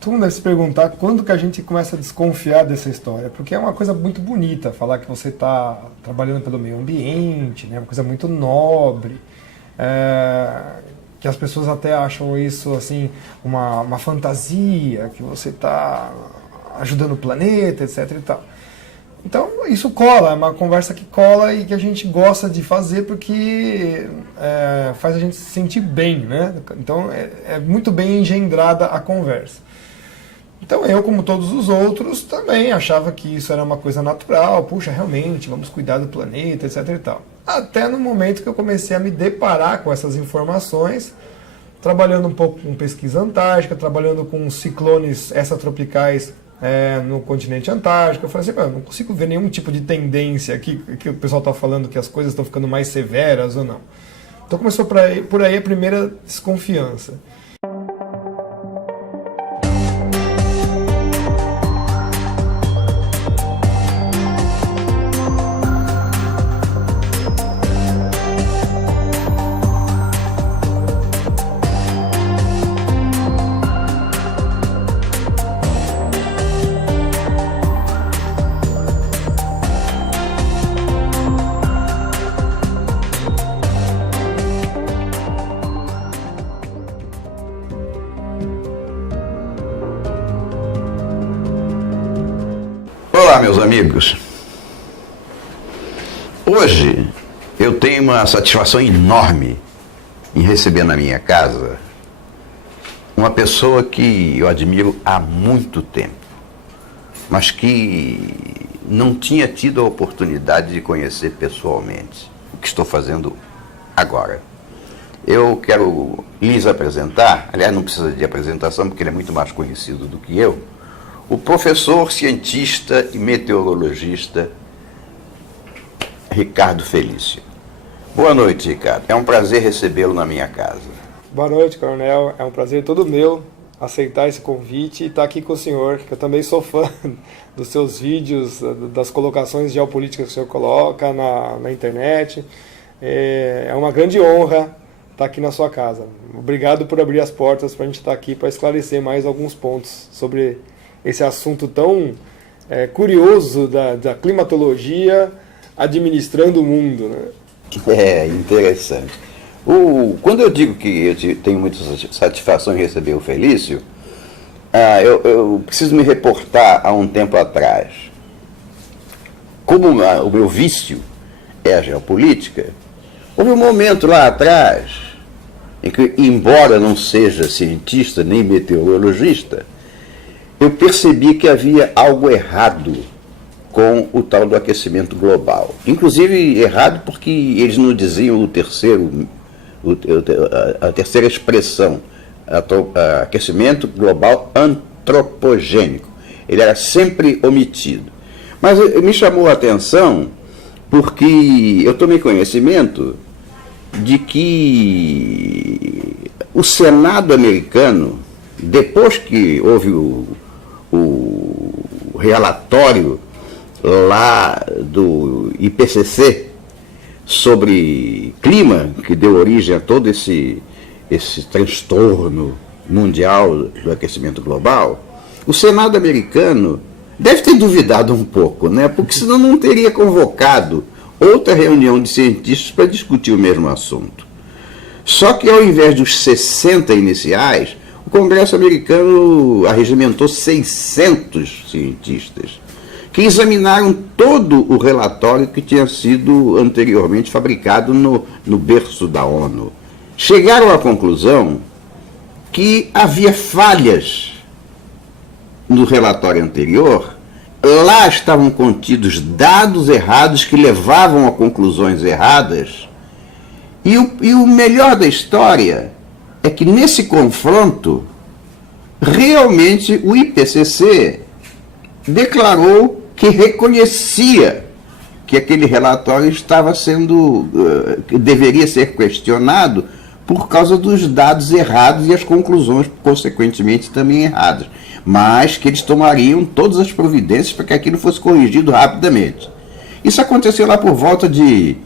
todo mundo deve se perguntar quando que a gente começa a desconfiar dessa história, porque é uma coisa muito bonita falar que você está trabalhando pelo meio ambiente, né? Uma coisa muito nobre, que as pessoas até acham isso assim uma fantasia, que você está ajudando o planeta, etc. e tal. Então isso cola, é uma conversa que cola e que a gente gosta de fazer porque faz a gente se sentir bem, né? Então é muito bem engendrada a conversa. Então eu, como todos os outros, também achava que isso era uma coisa natural, puxa, realmente, vamos cuidar do planeta, etc. e tal. Até no momento que eu comecei a me deparar com essas informações, trabalhando um pouco com pesquisa antártica, trabalhando com ciclones extratropicais no continente antártico. Eu falei assim, eu não consigo ver nenhum tipo de tendência aqui, que o pessoal está falando que as coisas estão ficando mais severas ou não. Então começou por aí a primeira desconfiança. Olá, meus amigos. Hoje eu tenho uma satisfação enorme em receber na minha casa uma pessoa que eu admiro há muito tempo, mas que não tinha tido a oportunidade de conhecer pessoalmente, o que estou fazendo agora. Eu quero lhes apresentar, aliás, não precisa de apresentação porque ele é muito mais conhecido do que eu, o professor, cientista e meteorologista Ricardo Felício. Boa noite, Ricardo. É um prazer recebê-lo na minha casa. Boa noite, coronel. É um prazer todo meu aceitar esse convite e estar aqui com o senhor, que eu também sou fã dos seus vídeos, das colocações geopolíticas que o senhor coloca na internet. É uma grande honra estar aqui na sua casa. Obrigado por abrir as portas para a gente estar aqui para esclarecer mais alguns pontos sobre esse assunto tão curioso da climatologia administrando o mundo, né? É interessante. Quando eu digo que eu tenho muita satisfação em receber o Felício, eu preciso me reportar a um tempo atrás. Como o meu vício é a geopolítica, houve um momento lá atrás em que, embora não seja cientista nem meteorologista, eu percebi que havia algo errado com o tal do aquecimento global. Inclusive errado porque eles não diziam a terceira expressão, aquecimento global antropogênico. Ele era sempre omitido. Mas me chamou a atenção porque eu tomei conhecimento de que o Senado americano, depois que houve o relatório lá do IPCC sobre clima, que deu origem a todo esse transtorno mundial do aquecimento global, o Senado americano deve ter duvidado um pouco, né? Porque senão não teria convocado outra reunião de cientistas para discutir o mesmo assunto. Só que ao invés dos 60 iniciais, o Congresso americano arregimentou 600 cientistas que examinaram todo o relatório que tinha sido anteriormente fabricado no berço da ONU. Chegaram à conclusão que havia falhas no relatório anterior. Lá estavam contidos dados errados que levavam a conclusões erradas. E o melhor da história é que nesse confronto, realmente o IPCC declarou que reconhecia que aquele relatório estava que deveria ser questionado por causa dos dados errados e as conclusões, consequentemente, também erradas, mas que eles tomariam todas as providências para que aquilo fosse corrigido rapidamente. Isso aconteceu lá por volta de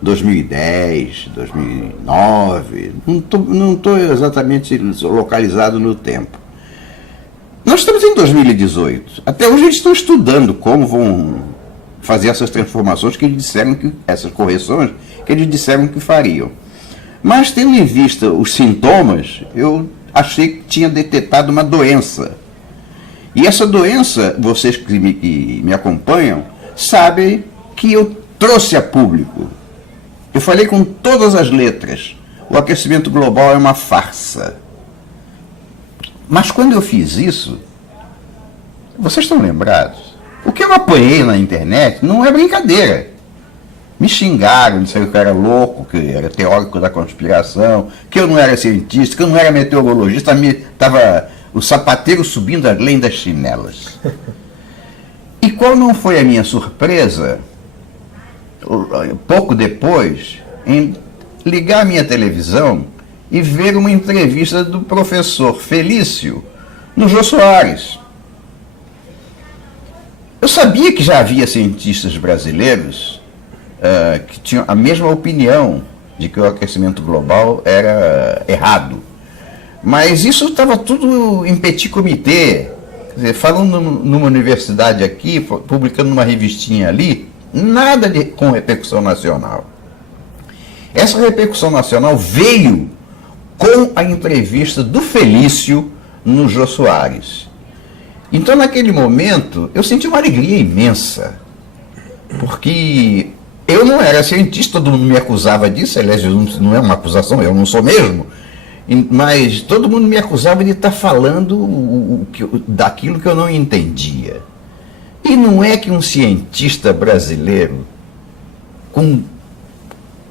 2010, 2009, não estou exatamente localizado no tempo. nós estamos em 2018. Até hoje eles estão estudando como vão fazer essas transformações que eles disseram que, essas correções que eles disseram que fariam. Mas, tendo em vista os sintomas, eu achei que tinha detectado uma doença. E essa doença, vocês que me acompanham, sabem que eu trouxe a público. Eu falei com todas as letras. O aquecimento global é uma farsa. Mas quando eu fiz isso, vocês estão lembrados? O que eu apanhei na internet não é brincadeira. Me xingaram, disseram que eu era louco, que eu era teórico da conspiração, que eu não era cientista, que eu não era meteorologista, estava o sapateiro subindo além das chinelas. E qual não foi a minha surpresa, pouco depois, em ligar a minha televisão e ver uma entrevista do professor Felício no Jô Soares. Eu sabia que já havia cientistas brasileiros que tinham a mesma opinião de que o aquecimento global era errado. Mas isso estava tudo em petit comité. Quer dizer, falando numa universidade aqui, publicando numa revistinha ali, nada com repercussão nacional. Essa repercussão nacional veio com a entrevista do Felício no Jô Soares. Então, naquele momento, eu senti uma alegria imensa, porque eu não era cientista, todo mundo me acusava disso, aliás, não é uma acusação, eu não sou mesmo, mas todo mundo me acusava de estar falando daquilo que eu não entendia. E não é que um cientista brasileiro,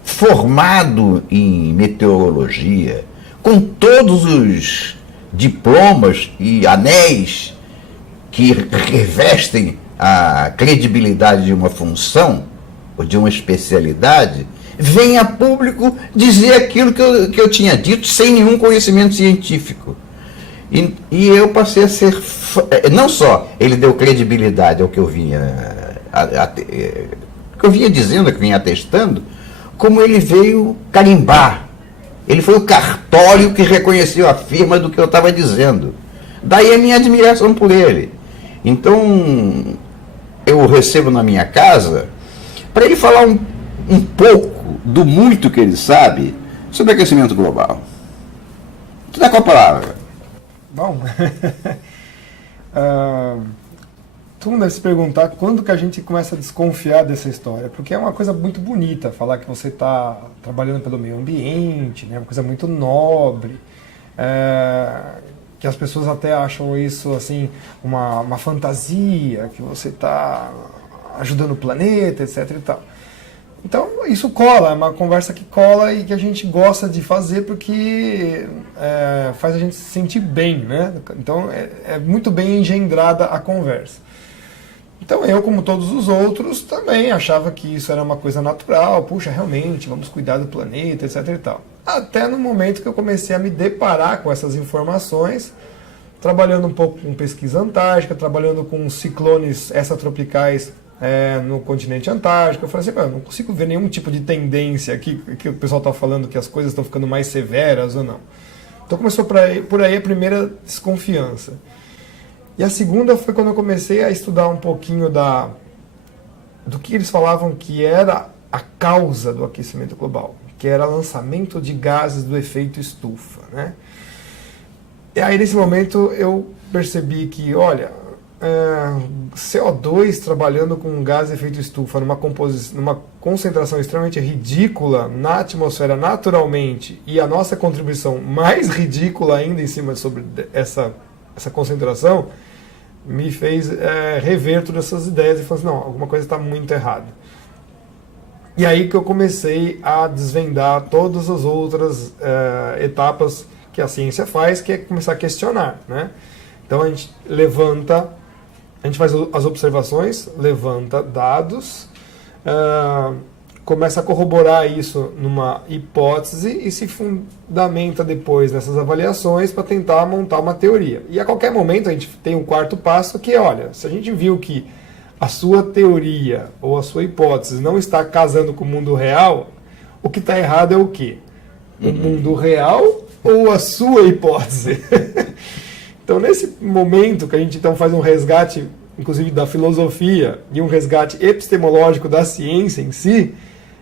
formado em meteorologia, com todos os diplomas e anéis que revestem a credibilidade de uma função ou de uma especialidade, vem a público dizer aquilo que eu tinha dito sem nenhum conhecimento científico. E eu passei a ser... Não só ele deu credibilidade ao que eu vinha dizendo, que eu vinha atestando, como ele veio carimbar. Ele foi o cartório que reconheceu a firma do que eu estava dizendo. Daí a minha admiração por ele. Então, eu recebo na minha casa para ele falar um pouco do muito que ele sabe sobre aquecimento global. Tu dá qual a palavra? Bom, todo mundo deve se perguntar quando que a gente começa a desconfiar dessa história, porque é uma coisa muito bonita falar que você está trabalhando pelo meio ambiente, né? Uma coisa muito nobre, que as pessoas até acham isso assim uma fantasia, que você está ajudando o planeta, etc. e tal. Então isso cola, é uma conversa que cola e que a gente gosta de fazer porque faz a gente se sentir bem, né? Então é muito bem engendrada a conversa. Então eu, como todos os outros, também achava que isso era uma coisa natural, puxa, realmente, vamos cuidar do planeta, etc. e tal. Até no momento que eu comecei a me deparar com essas informações, trabalhando um pouco com pesquisa antártica, trabalhando com ciclones extratropicais no continente antártico. Eu falei assim, eu não consigo ver nenhum tipo de tendência aqui, que o pessoal está falando que as coisas estão ficando mais severas ou não. Então começou por aí a primeira desconfiança. E a segunda foi quando eu comecei a estudar um pouquinho do que eles falavam que era a causa do aquecimento global, que era lançamento de gases do efeito estufa, né? E aí, nesse momento, eu percebi que, olha, CO2 trabalhando com gás de efeito estufa numa concentração extremamente ridícula na atmosfera naturalmente, e a nossa contribuição mais ridícula ainda em cima sobre essa concentração, me fez rever todas essas ideias e falar assim, não, alguma coisa está muito errada. E aí que eu comecei a desvendar todas as outras etapas que a ciência faz, que é começar a questionar, né? Então a gente faz as observações, levanta dados, começa a corroborar isso numa hipótese e se fundamenta depois nessas avaliações para tentar montar uma teoria. E a qualquer momento a gente tem um quarto passo que é, olha, se a gente viu que a sua teoria ou a sua hipótese não está casando com o mundo real, o que está errado é o quê? O mundo real ou a sua hipótese? Então, nesse momento que a gente então faz um resgate, inclusive da filosofia, e um resgate epistemológico da ciência em si,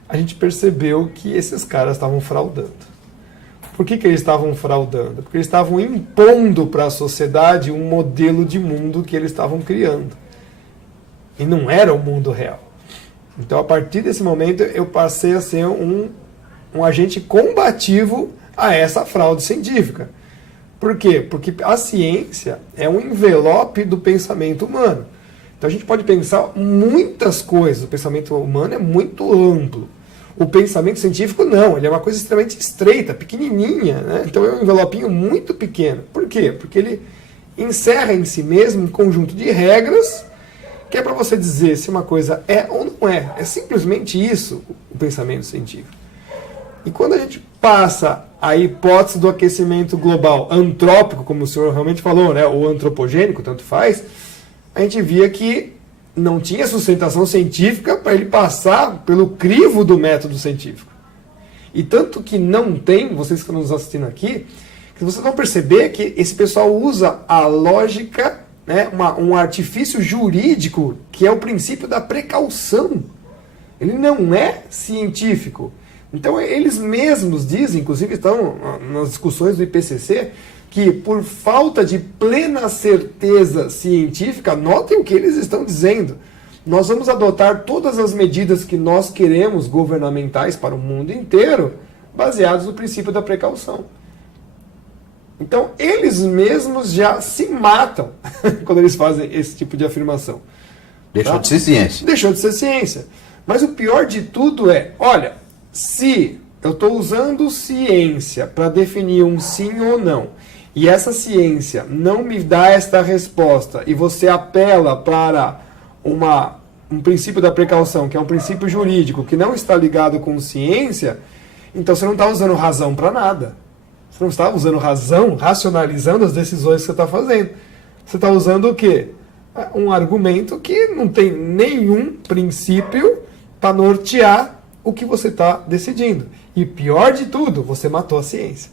a gente percebeu que esses caras estavam fraudando. Por que eles estavam fraudando? Porque eles estavam impondo para a sociedade um modelo de mundo que eles estavam criando. E não era o mundo real. Então, a partir desse momento, eu passei a ser um agente combativo a essa fraude científica. Por quê? Porque a ciência é um envelope do pensamento humano. Então a gente pode pensar muitas coisas. O pensamento humano é muito amplo. O pensamento científico não, ele é uma coisa extremamente estreita, pequenininha, né? Então é um envelopinho muito pequeno. Por quê? Porque ele encerra em si mesmo um conjunto de regras que é para você dizer se uma coisa é ou não é. É simplesmente isso o pensamento científico. E quando a gente passa a hipótese do aquecimento global antrópico, como o senhor realmente falou, né, ou antropogênico, tanto faz, a gente via que não tinha sustentação científica para ele passar pelo crivo do método científico. E tanto que não tem, vocês que estão nos assistindo aqui, que vocês vão perceber que esse pessoal usa a lógica, né, um artifício jurídico, que é o princípio da precaução. Ele não é científico. Então eles mesmos dizem, inclusive estão nas discussões do IPCC, que por falta de plena certeza científica, notem o que eles estão dizendo. Nós vamos adotar todas as medidas que nós queremos governamentais para o mundo inteiro, baseados no princípio da precaução. Então eles mesmos já se matam quando eles fazem esse tipo de afirmação. Deixou de ser ciência. Deixou de ser ciência. Mas o pior de tudo é, olha, se eu estou usando ciência para definir um sim ou não, e essa ciência não me dá esta resposta, e você apela para um princípio da precaução, que é um princípio jurídico, que não está ligado com ciência, então você não está usando razão para nada. Você não está usando razão, racionalizando as decisões que você está fazendo. Você está usando o quê? Um argumento que não tem nenhum princípio para nortear o que você está decidindo. E pior de tudo, você matou a ciência.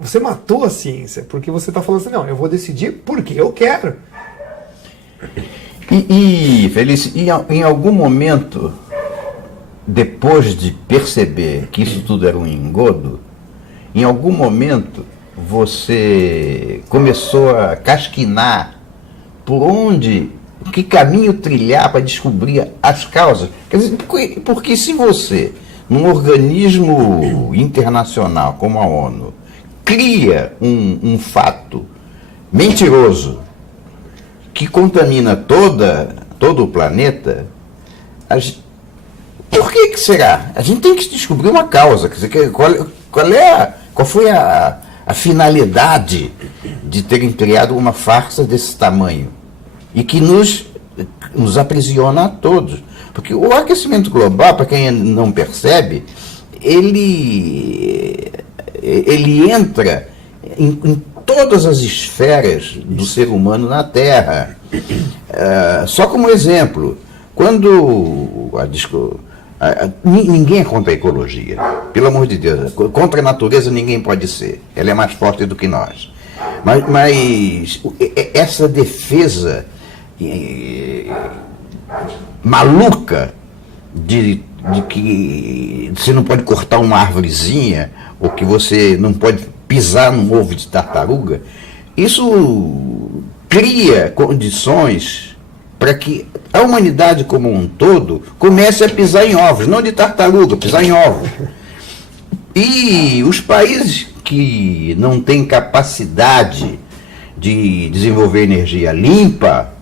Você matou a ciência, porque você está falando assim, não, eu vou decidir porque eu quero. E Felício, em algum momento, depois de perceber que isso tudo era um engodo, em algum momento você começou a casquinar por onde, que caminho trilhar para descobrir as causas. Quer dizer, porque se você, num organismo internacional como a ONU, cria um fato mentiroso que contamina todo o planeta, por que será? A gente tem que descobrir uma causa. Quer dizer, qual foi a finalidade de terem criado uma farsa desse tamanho e que nos aprisiona a todos? Porque o aquecimento global, para quem não percebe, ele entra em todas as esferas do ser humano na Terra. Só como exemplo, quando ninguém é contra a ecologia, pelo amor de Deus, contra a natureza ninguém pode ser, ela é mais forte do que nós. Mas essa defesa maluca de que você não pode cortar uma árvorezinha, ou que você não pode pisar num ovo de tartaruga, isso cria condições para que a humanidade como um todo comece a pisar em ovos, não de tartaruga, pisar em ovos. E os países que não têm capacidade de desenvolver energia limpa,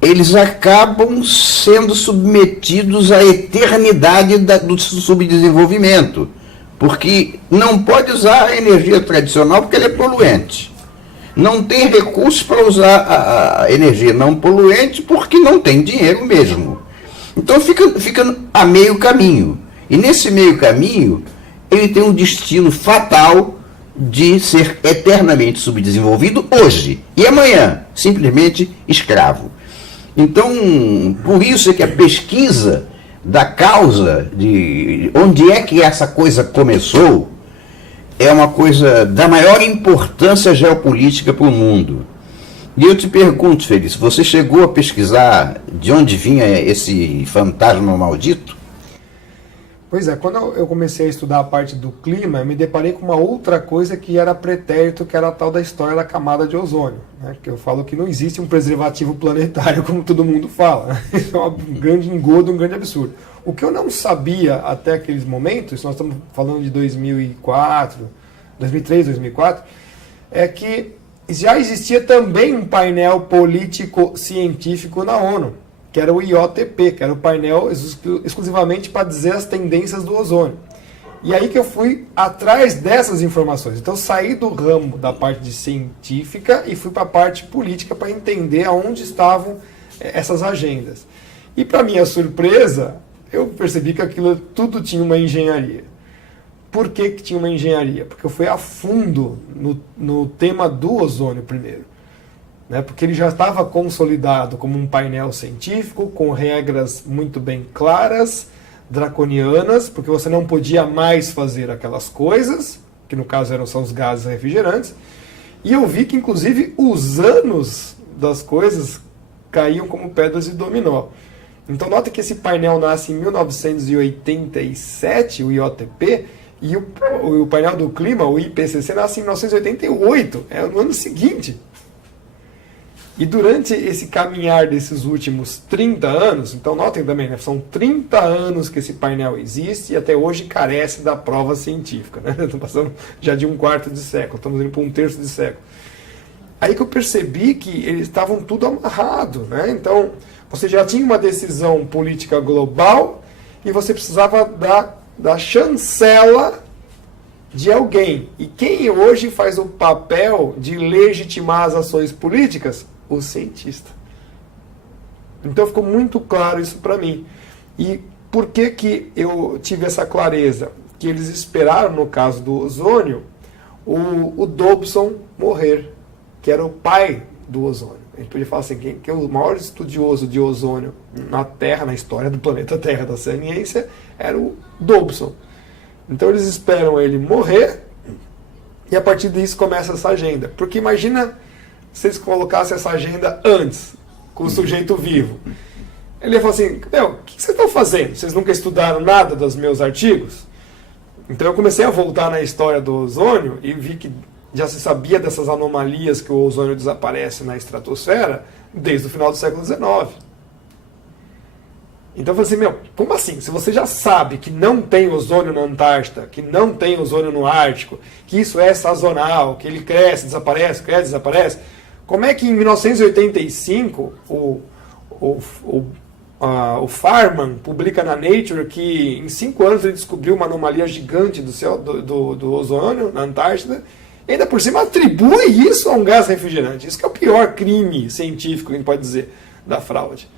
eles acabam sendo submetidos à eternidade do subdesenvolvimento, porque não pode usar a energia tradicional porque ela é poluente. Não tem recursos para usar a energia não poluente porque não tem dinheiro mesmo. Então fica a meio caminho. E nesse meio caminho, ele tem um destino fatal de ser eternamente subdesenvolvido hoje e amanhã, simplesmente escravo. Então, por isso é que a pesquisa da causa de onde é que essa coisa começou é uma coisa da maior importância geopolítica para o mundo. E eu te pergunto, Felício, você chegou a pesquisar de onde vinha esse fantasma maldito? Pois é, quando eu comecei a estudar a parte do clima, eu me deparei com uma outra coisa que era pretérito, que era a tal da história da camada de ozônio. Né? Que eu falo que não existe um preservativo planetário, como todo mundo fala. Isso é um grande engodo, um grande absurdo. O que eu não sabia até aqueles momentos, nós estamos falando de 2004, 2003, 2004, é que já existia também um painel político-científico na ONU, que era o IOTP, que era o painel exclusivamente para dizer as tendências do ozônio. E aí que eu fui atrás dessas informações. Então saí do ramo da parte de científica e fui para a parte política para entender aonde estavam essas agendas. E para minha surpresa, eu percebi que aquilo tudo tinha uma engenharia. Por que tinha uma engenharia? Porque eu fui a fundo no tema do ozônio primeiro. Né? Porque ele já estava consolidado como um painel científico, com regras muito bem claras, draconianas, porque você não podia mais fazer aquelas coisas, que no caso são os gases refrigerantes, e eu vi que inclusive os anos das coisas caíam como pedras de dominó. Então nota que esse painel nasce em 1987, o IOTP, e o painel do clima, o IPCC, nasce em 1988, é no ano seguinte. E durante esse caminhar desses últimos 30 anos, então notem também, né, são 30 anos que esse painel existe e até hoje carece da prova científica. Né? Estamos passando já de um quarto de século, estamos indo para um terço de século. Aí que eu percebi que eles estavam tudo amarrado. Né? Então, você já tinha uma decisão política global e você precisava da chancela de alguém. E quem hoje faz o papel de legitimar as ações políticas? O cientista. Então ficou muito claro isso para mim. E por que eu tive essa clareza? Que eles esperaram, no caso do ozônio, o Dobson morrer, que era o pai do ozônio. A gente podia falar assim, que é o maior estudioso de ozônio na Terra, na história do planeta Terra, da ciência, era o Dobson. Então eles esperam ele morrer e a partir disso começa essa agenda. Porque imagina se eles colocassem essa agenda antes, com o sujeito vivo. Ele ia falar assim, o que vocês estão fazendo? Vocês nunca estudaram nada dos meus artigos? Então eu comecei a voltar na história do ozônio e vi que já se sabia dessas anomalias que o ozônio desaparece na estratosfera desde o final do século XIX. Então eu falei assim, como assim? Se você já sabe que não tem ozônio na Antártida, que não tem ozônio no Ártico, que isso é sazonal, que ele cresce, desaparece, como é que em 1985 o Farman publica na Nature que em 5 anos ele descobriu uma anomalia gigante do ozônio na Antártida, e ainda por cima atribui isso a um gás refrigerante? Isso que é o pior crime científico que a gente pode dizer da fraude.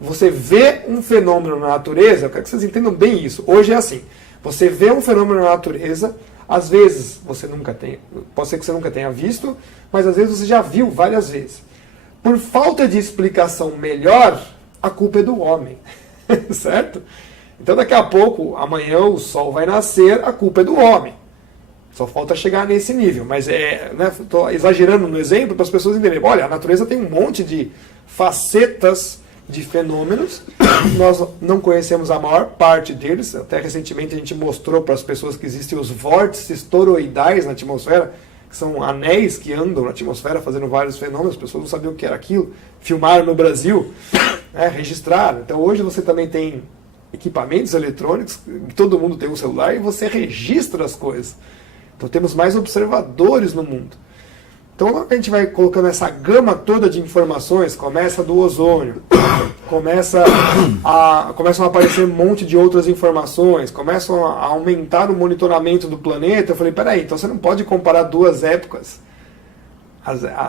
Você vê um fenômeno na natureza, eu quero que vocês entendam bem isso. Hoje é assim, você vê um fenômeno na natureza, às vezes você nunca tem, pode ser que você nunca tenha visto, mas às vezes você já viu várias vezes. Por falta de explicação melhor, a culpa é do homem, certo? Então daqui a pouco, amanhã o sol vai nascer, a culpa é do homem. Só falta chegar nesse nível, mas estou exagerando no exemplo para as pessoas entenderem. Olha, a natureza tem um monte de facetas de fenômenos, nós não conhecemos a maior parte deles, até recentemente a gente mostrou para as pessoas que existem os vórtices toroidais na atmosfera, que são anéis que andam na atmosfera fazendo vários fenômenos, as pessoas não sabiam o que era aquilo, filmaram no Brasil, registraram. Então hoje você também tem equipamentos eletrônicos, todo mundo tem um celular e você registra as coisas. Então temos mais observadores no mundo. Então a gente vai colocando essa gama toda de informações, começa do ozônio, começam a aparecer um monte de outras informações, começam a aumentar o monitoramento do planeta. Eu falei, peraí, então você não pode comparar duas épocas.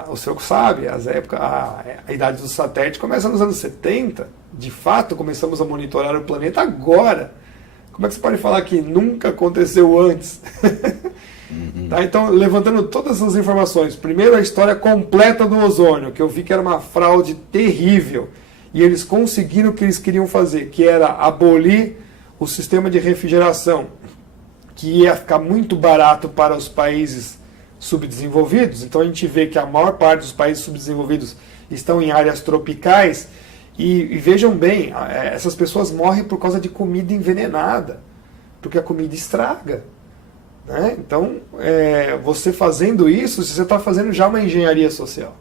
O senhor sabe, a idade do satélite começa nos anos 70. De fato, começamos a monitorar o planeta agora. Como é que você pode falar que nunca aconteceu antes? Tá, então, levantando todas essas informações. Primeiro, a história completa do ozônio, que eu vi que era uma fraude terrível. E eles conseguiram o que eles queriam fazer, que era abolir o sistema de refrigeração. que ia ficar muito barato para os países subdesenvolvidos. Então a gente vê que a maior parte dos países subdesenvolvidos estão em áreas tropicais e vejam bem, essas pessoas morrem por causa de comida envenenada, porque a comida estraga. Né? Então, você fazendo isso, você está fazendo já uma engenharia social.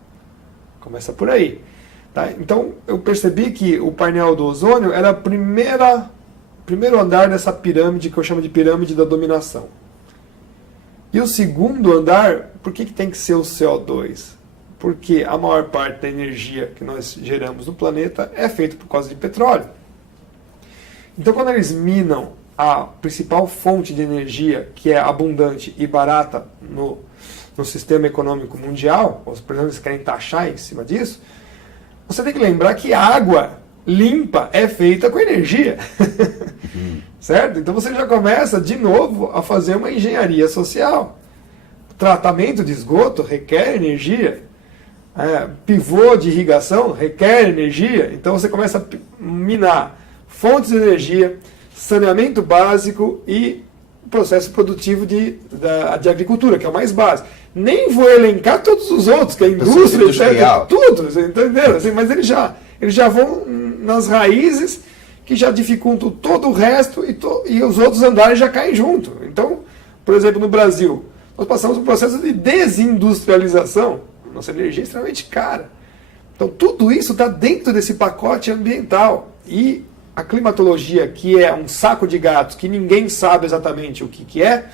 Começa por aí. Tá? Então, eu percebi que o painel do ozônio era o primeiro andar dessa pirâmide, que eu chamo de pirâmide da dominação. E o segundo andar, por que tem que ser o CO2? Porque a maior parte da energia que nós geramos no planeta é feita por causa de petróleo. Então, quando eles minam a principal fonte de energia, que é abundante e barata no sistema econômico mundial, os presidentes querem taxar em cima disso, você tem que lembrar que a água limpa é feita com energia. Certo? Então você já começa de novo a fazer uma engenharia social. Tratamento de esgoto requer energia. Pivô de irrigação requer energia. Então você começa a minar fontes de energia, saneamento básico e processo produtivo de agricultura, que é o mais básico. Nem vou elencar todos os outros, que é a indústria, etc, tudo, você entendeu? Assim, mas eles já vão nas raízes que já dificultam todo o resto e os outros andares já caem junto. Então, por exemplo, no Brasil, nós passamos por um processo de desindustrialização. Nossa energia é extremamente cara. Então, tudo isso está dentro desse pacote ambiental. E a climatologia, que é um saco de gatos, que ninguém sabe exatamente o que é.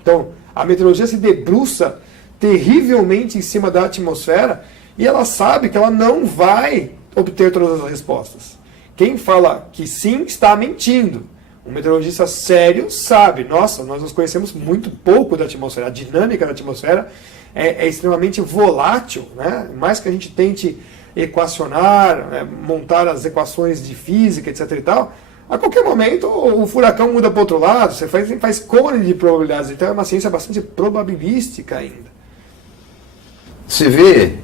Então, a meteorologia se debruça terrivelmente em cima da atmosfera e ela sabe que ela não vai obter todas as respostas. Quem fala que sim está mentindo. Um meteorologista sério sabe, nossa, nós conhecemos muito pouco da atmosfera, a dinâmica da atmosfera é extremamente volátil, né? Mais que a gente tente equacionar, montar as equações de física, etc. e tal, a qualquer momento o furacão muda para o outro lado, você faz cone de probabilidades, então é uma ciência bastante probabilística ainda. Você vê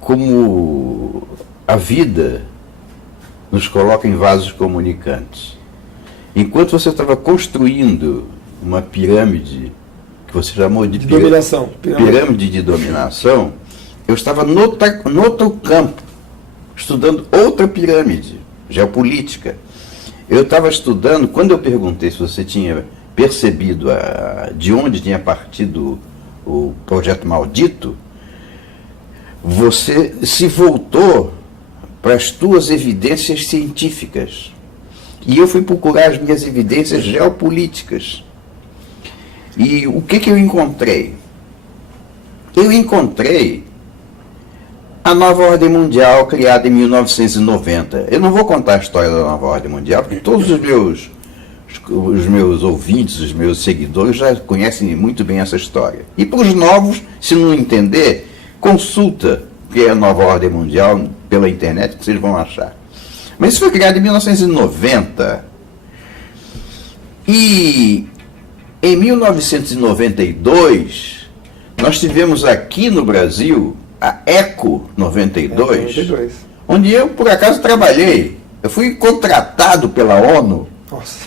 como a vida nos coloca em vasos comunicantes. Enquanto você estava construindo uma pirâmide, que você chamou de dominação, pirâmide de dominação, eu estava no outro campo, estudando outra pirâmide, geopolítica. Eu estava estudando, quando eu perguntei se você tinha percebido de onde tinha partido o projeto maldito, você se voltou para as tuas evidências científicas. E eu fui procurar as minhas evidências geopolíticas. E o que eu encontrei? Eu encontrei a nova ordem mundial criada em 1990. Eu não vou contar a história da nova ordem mundial, porque todos os meus ouvintes, os meus seguidores já conhecem muito bem essa história. E para os novos, se não entender, consulta o que é a nova ordem mundial pela internet, que vocês vão achar. Mas isso foi criado em 1990. E em 1992, nós tivemos aqui no Brasil a ECO 92, onde eu, por acaso, trabalhei. Eu fui contratado pela ONU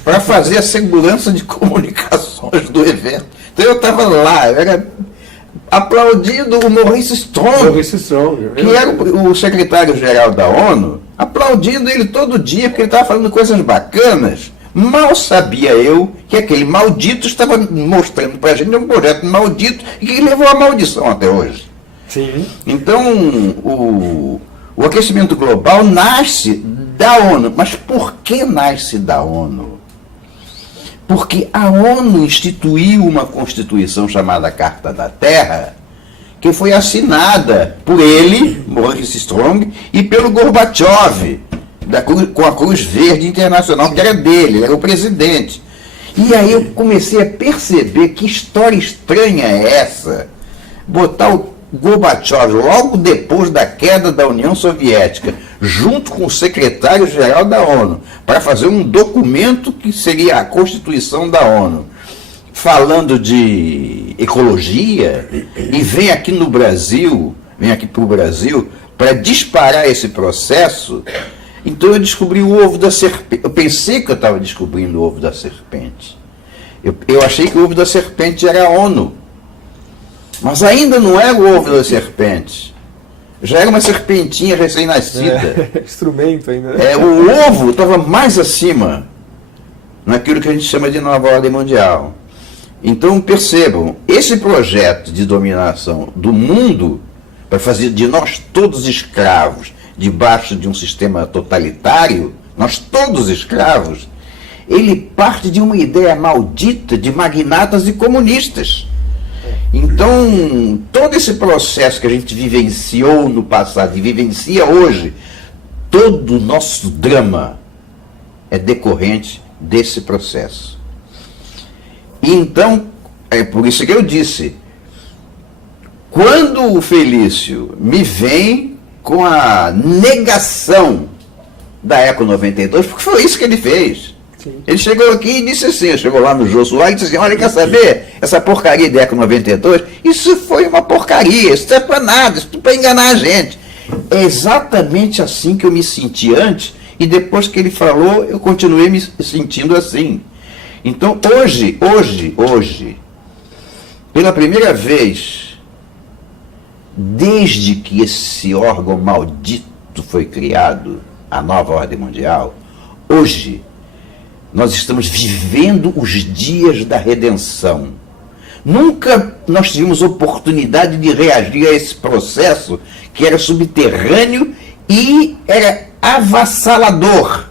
para fazer a segurança de comunicações do evento. Então eu estava lá, eu era aplaudindo o Maurice Strong, que era o secretário-geral da ONU, aplaudindo ele todo dia, porque ele estava falando coisas bacanas. Mal sabia eu que aquele maldito estava mostrando para a gente um projeto maldito e que levou à maldição até hoje. Sim. Então, o aquecimento global nasce da ONU. Mas por que nasce da ONU? Porque a ONU instituiu uma constituição chamada Carta da Terra, que foi assinada por ele, Maurice Strong, e pelo Gorbachev, com a Cruz Verde Internacional, que era dele, ele era o presidente. E aí eu comecei a perceber que história estranha é essa, botar o Gorbachev logo depois da queda da União Soviética, junto com o secretário-geral da ONU, para fazer um documento que seria a Constituição da ONU, falando de ecologia, e vem aqui para o Brasil, para disparar esse processo. Então eu descobri o ovo da serpente. Eu pensei que eu estava descobrindo o ovo da serpente. Eu achei que o ovo da serpente era a ONU. Mas ainda não era o ovo da serpente. Já era uma serpentinha recém-nascida. Instrumento ainda. Né? O ovo estava mais acima, naquilo que a gente chama de nova ordem mundial. Então, percebam, esse projeto de dominação do mundo, para fazer de nós todos escravos, debaixo de um sistema totalitário, nós todos escravos, ele parte de uma ideia maldita de magnatas e comunistas. Então, todo esse processo que a gente vivenciou no passado e vivencia hoje, todo o nosso drama é decorrente desse processo. E então, é por isso que eu disse, quando o Felício me vem com a negação da Eco 92, porque foi isso que ele fez. Sim. Ele chegou aqui e disse assim, chegou lá no Jô Soares e disse assim, olha, quer saber, essa porcaria de Eco 92, isso foi uma porcaria, isso não é para nada, isso é para enganar a gente. É exatamente assim que eu me senti antes, e depois que ele falou, eu continuei me sentindo assim. Então, hoje, pela primeira vez, desde que esse órgão maldito foi criado, a nova ordem mundial, hoje, nós estamos vivendo os dias da redenção. Nunca nós tivemos oportunidade de reagir a esse processo que era subterrâneo e era avassalador.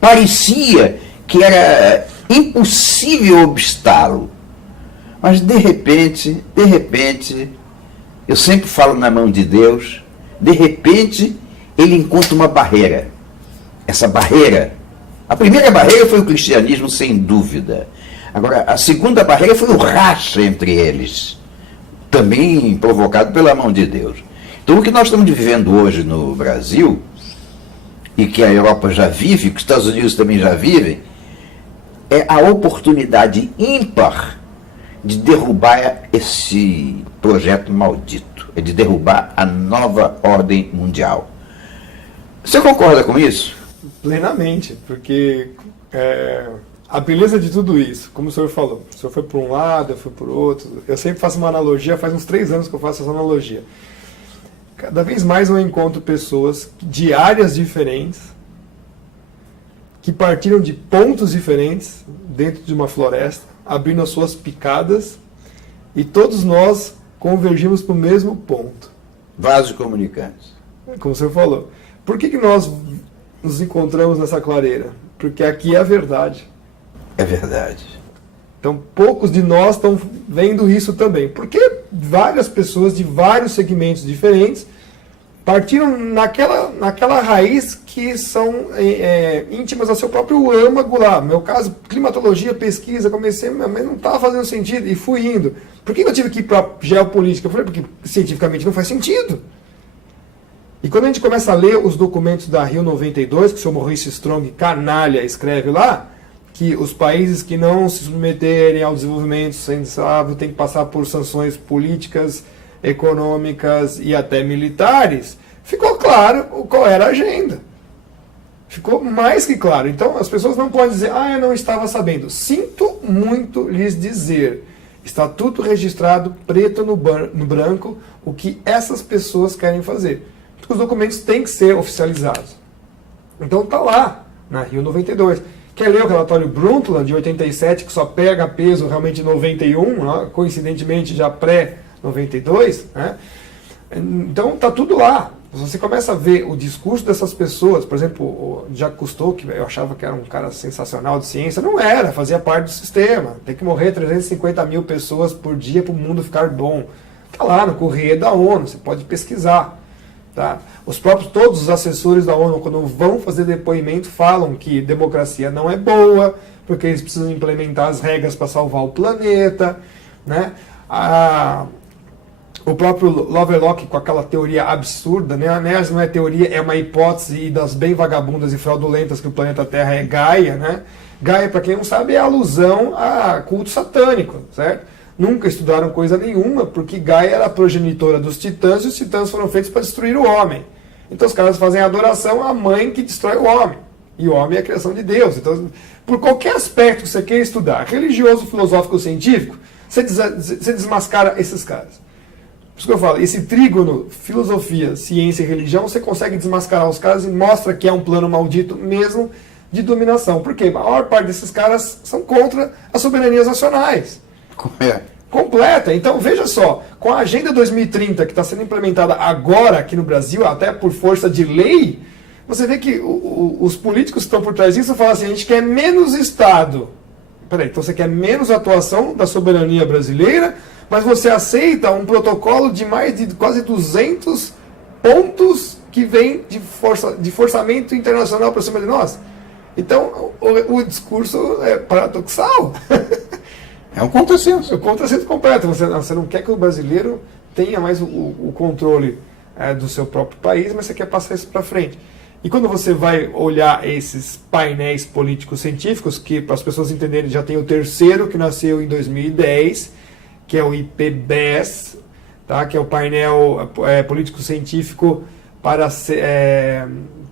Parecia que era impossível obstá-lo. Mas de repente, eu sempre falo na mão de Deus, de repente ele encontra uma barreira. Essa barreira, a primeira barreira foi o cristianismo, sem dúvida. Agora, a segunda barreira foi o racha entre eles, também provocado pela mão de Deus. Então, o que nós estamos vivendo hoje no Brasil, e que a Europa já vive, que os Estados Unidos também já vivem, é a oportunidade ímpar de derrubar esse projeto maldito, é de derrubar a nova ordem mundial. Você concorda com isso? Plenamente, porque a beleza de tudo isso, como o senhor falou, o senhor foi por um lado, eu fui por outro, eu sempre faço uma analogia, faz uns 3 anos que eu faço essa analogia. Cada vez mais eu encontro pessoas de áreas diferentes, que partiram de pontos diferentes dentro de uma floresta, abrindo as suas picadas, e todos nós convergimos para o mesmo ponto. Vasos comunicantes. Como o senhor falou. Por que nós nos encontramos nessa clareira? Porque aqui é a verdade. É verdade. Então, poucos de nós estão vendo isso também. Porque várias pessoas de vários segmentos diferentes partiram naquela raiz que são íntimas ao seu próprio âmago lá. No meu caso, climatologia, pesquisa, comecei, mas não estava fazendo sentido, e fui indo. Por que eu tive que ir para geopolítica? Eu falei, porque cientificamente não faz sentido. E quando a gente começa a ler os documentos da Rio 92, que o senhor Maurice Strong, canalha, escreve lá, que os países que não se submeterem ao desenvolvimento sustentável têm que passar por sanções políticas, econômicas e até militares, ficou claro qual era a agenda. Ficou mais que claro. Então as pessoas não podem dizer, eu não estava sabendo. Sinto muito lhes dizer. Está tudo registrado, preto no branco, o que essas pessoas querem fazer. Os documentos têm que ser oficializados. Então está lá, na Rio 92. Quer ler o relatório Brundtland, de 87, que só pega peso realmente em 91, coincidentemente já pré-92, né? Então está tudo lá. Você começa a ver o discurso dessas pessoas, por exemplo, o Jacques Cousteau, que eu achava que era um cara sensacional de ciência, não era, fazia parte do sistema. Tem que morrer 350 mil pessoas por dia para o mundo ficar bom. Está lá no Correio da ONU, você pode pesquisar. Tá? Todos os assessores da ONU, quando vão fazer depoimento, falam que democracia não é boa, porque eles precisam implementar as regras para salvar o planeta, né? O próprio Lovelock, com aquela teoria absurda, né? Aliás, não é teoria, é uma hipótese das bem vagabundas e fraudulentas que o planeta Terra é Gaia, né? Gaia, para quem não sabe, é alusão a culto satânico, certo? Nunca estudaram coisa nenhuma, porque Gaia era a progenitora dos titãs, e os titãs foram feitos para destruir o homem. Então os caras fazem adoração à mãe que destrói o homem. E o homem é a criação de Deus. Então por qualquer aspecto que você queira estudar, religioso, filosófico, científico, você desmascara esses caras. Por isso que eu falo, esse trígono, filosofia, ciência e religião, você consegue desmascarar os caras e mostra que é um plano maldito mesmo de dominação. Porque a maior parte desses caras são contra as soberanias nacionais. Completa. Então, veja só, com a Agenda 2030, que está sendo implementada agora aqui no Brasil, até por força de lei, você vê que os políticos que estão por trás disso falam assim, a gente quer menos Estado. Peraí, então você quer menos atuação da soberania brasileira, mas você aceita um protocolo de mais de quase 200 pontos que vem de forçamento internacional para cima de nós. Então, o discurso é paradoxal. É um contrassenso. É um contrassenso completo. Você não quer que o brasileiro tenha mais o controle do seu próprio país, mas você quer passar isso para frente. E quando você vai olhar esses painéis políticos científicos, que para as pessoas entenderem já tem o terceiro que nasceu em 2010, que é o IPBES, tá? Que é o painel político científico para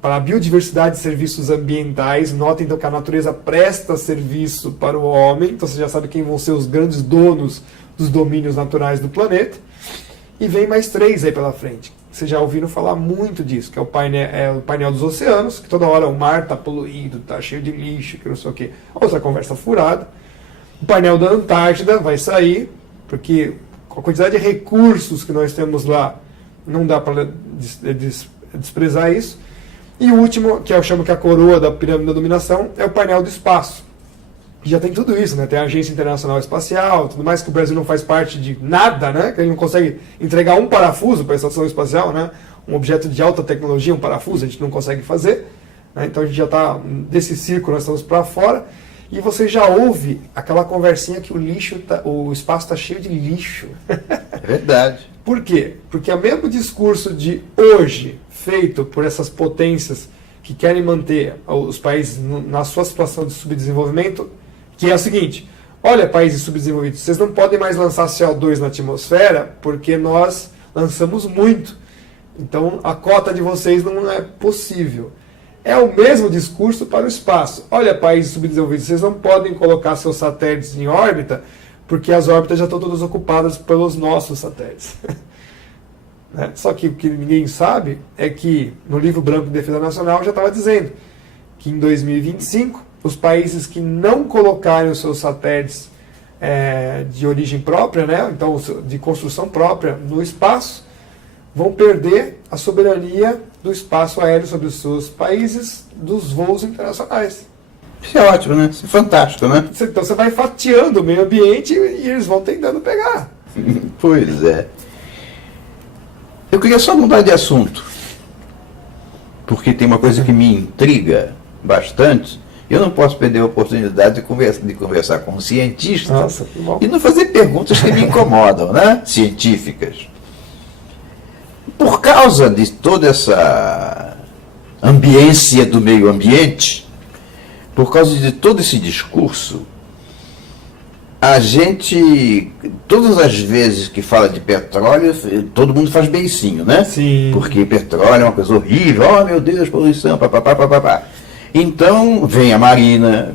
a biodiversidade e serviços ambientais. Notem então que a natureza presta serviço para o homem, então você já sabe quem vão ser os grandes donos dos domínios naturais do planeta. E vem mais 3 aí pela frente. Vocês já ouviram falar muito disso, que é o painel dos oceanos, que toda hora o mar está poluído, está cheio de lixo, que não sei o quê. Outra conversa furada. O painel da Antártida vai sair, porque com a quantidade de recursos que nós temos lá, não dá para desprezar isso. E o último, que eu chamo que é a coroa da pirâmide da dominação, é o painel do espaço. Já tem tudo isso, né? Tem a Agência Internacional Espacial, tudo mais, que o Brasil não faz parte de nada, né? Que ele não consegue entregar um parafuso para a estação espacial, né? Um objeto de alta tecnologia, um parafuso, a gente não consegue fazer. Né? Então a gente já está desse círculo, nós estamos para fora. E você já ouve aquela conversinha que o espaço está cheio de lixo. É verdade. Por quê? Porque é o mesmo discurso de hoje, feito por essas potências que querem manter os países na sua situação de subdesenvolvimento, que é o seguinte: olha, países subdesenvolvidos, vocês não podem mais lançar CO2 na atmosfera porque nós lançamos muito. Então a cota de vocês não é possível. É o mesmo discurso para o espaço. Olha, países subdesenvolvidos, vocês não podem colocar seus satélites em órbita porque as órbitas já estão todas ocupadas pelos nossos satélites. Só que o que ninguém sabe é que no Livro Branco de Defesa Nacional já estava dizendo que em 2025 os países que não colocarem os seus satélites de origem própria, né, então de construção própria no espaço, vão perder a soberania do espaço aéreo sobre os seus países dos voos internacionais. Isso é ótimo, né? Isso é fantástico, né? Então você vai fatiando o meio ambiente e eles vão tentando pegar. Pois é. Eu queria só mudar de assunto, porque tem uma coisa que me intriga bastante. Eu não posso perder a oportunidade de conversar com um cientista. Nossa, que bom. E não fazer perguntas que me incomodam, né? Científicas. Por causa de toda essa ambiência do meio ambiente, por causa de todo esse discurso, a gente, todas as vezes que fala de petróleo, todo mundo faz beicinho, né? Sim. Porque petróleo é uma coisa horrível, oh meu Deus, poluição, papapá. Então vem a Marina